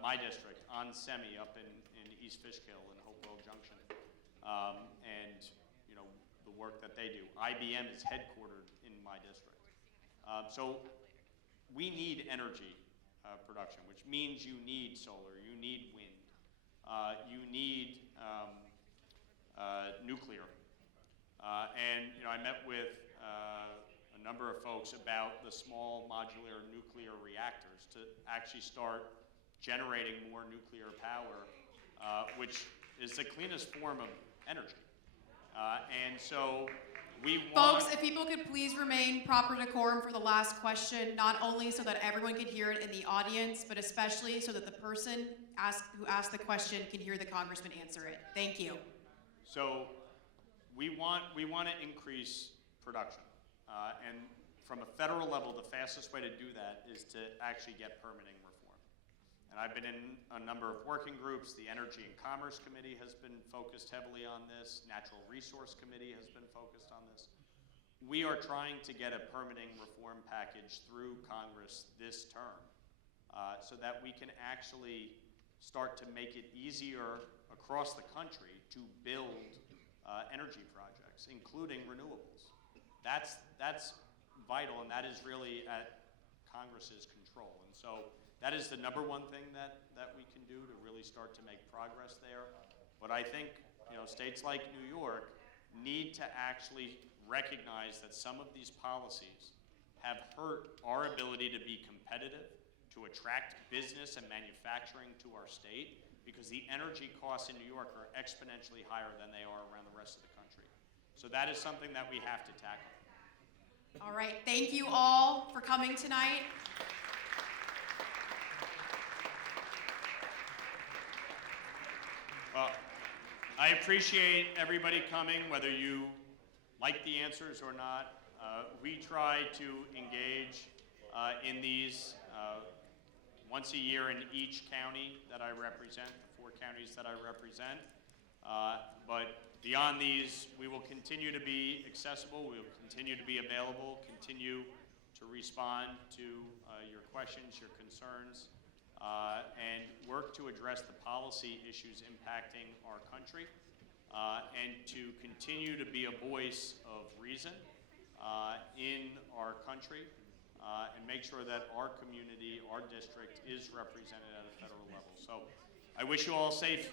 my district, on Semi up in East Fishkill and Hopewell Junction, and you know the work that they do. IBM is headquartered in my district. So we need energy production, which means you need solar, you need wind, you need nuclear. And you know, I met with a number of folks about the small modular nuclear reactors to actually start generating more nuclear power, which is the cleanest form of energy. And so we want... Folks, if people could please remain proper decorum for the last question, not only so that everyone can hear it in the audience, but especially so that the person who asked the question can hear the congressman answer it. Thank you. So we want to increase production. And from a federal level, the fastest way to do that is to actually get permitting reform. And I've been in a number of working groups. The Energy and Commerce Committee has been focused heavily on this. Natural Resource Committee has been focused on this. We are trying to get a permitting reform package through Congress this term so that we can actually start to make it easier across the country to build energy projects, including renewables. That's vital, and that is really at Congress's control. And so that is the number one thing that we can do to really start to make progress there. But I think, you know, states like New York need to actually recognize that some of these policies have hurt our ability to be competitive to attract business and manufacturing to our state, because the energy costs in New York are exponentially higher than they are around the rest of the country. So that is something that we have to tackle. All right, thank you all for coming tonight. Well, I appreciate everybody coming, whether you like the answers or not. We try to engage in these once a year in each county that I represent, the 4 counties that I represent. But beyond these, we will continue to be accessible, we will continue to be available, continue to respond to your questions, your concerns, and work to address the policy issues impacting our country, and to continue to be a voice of reason in our country, and make sure that our community, our district, is represented at a federal level. So I wish you all a safe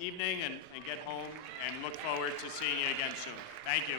evening and get home, and look forward to seeing you again soon. Thank you.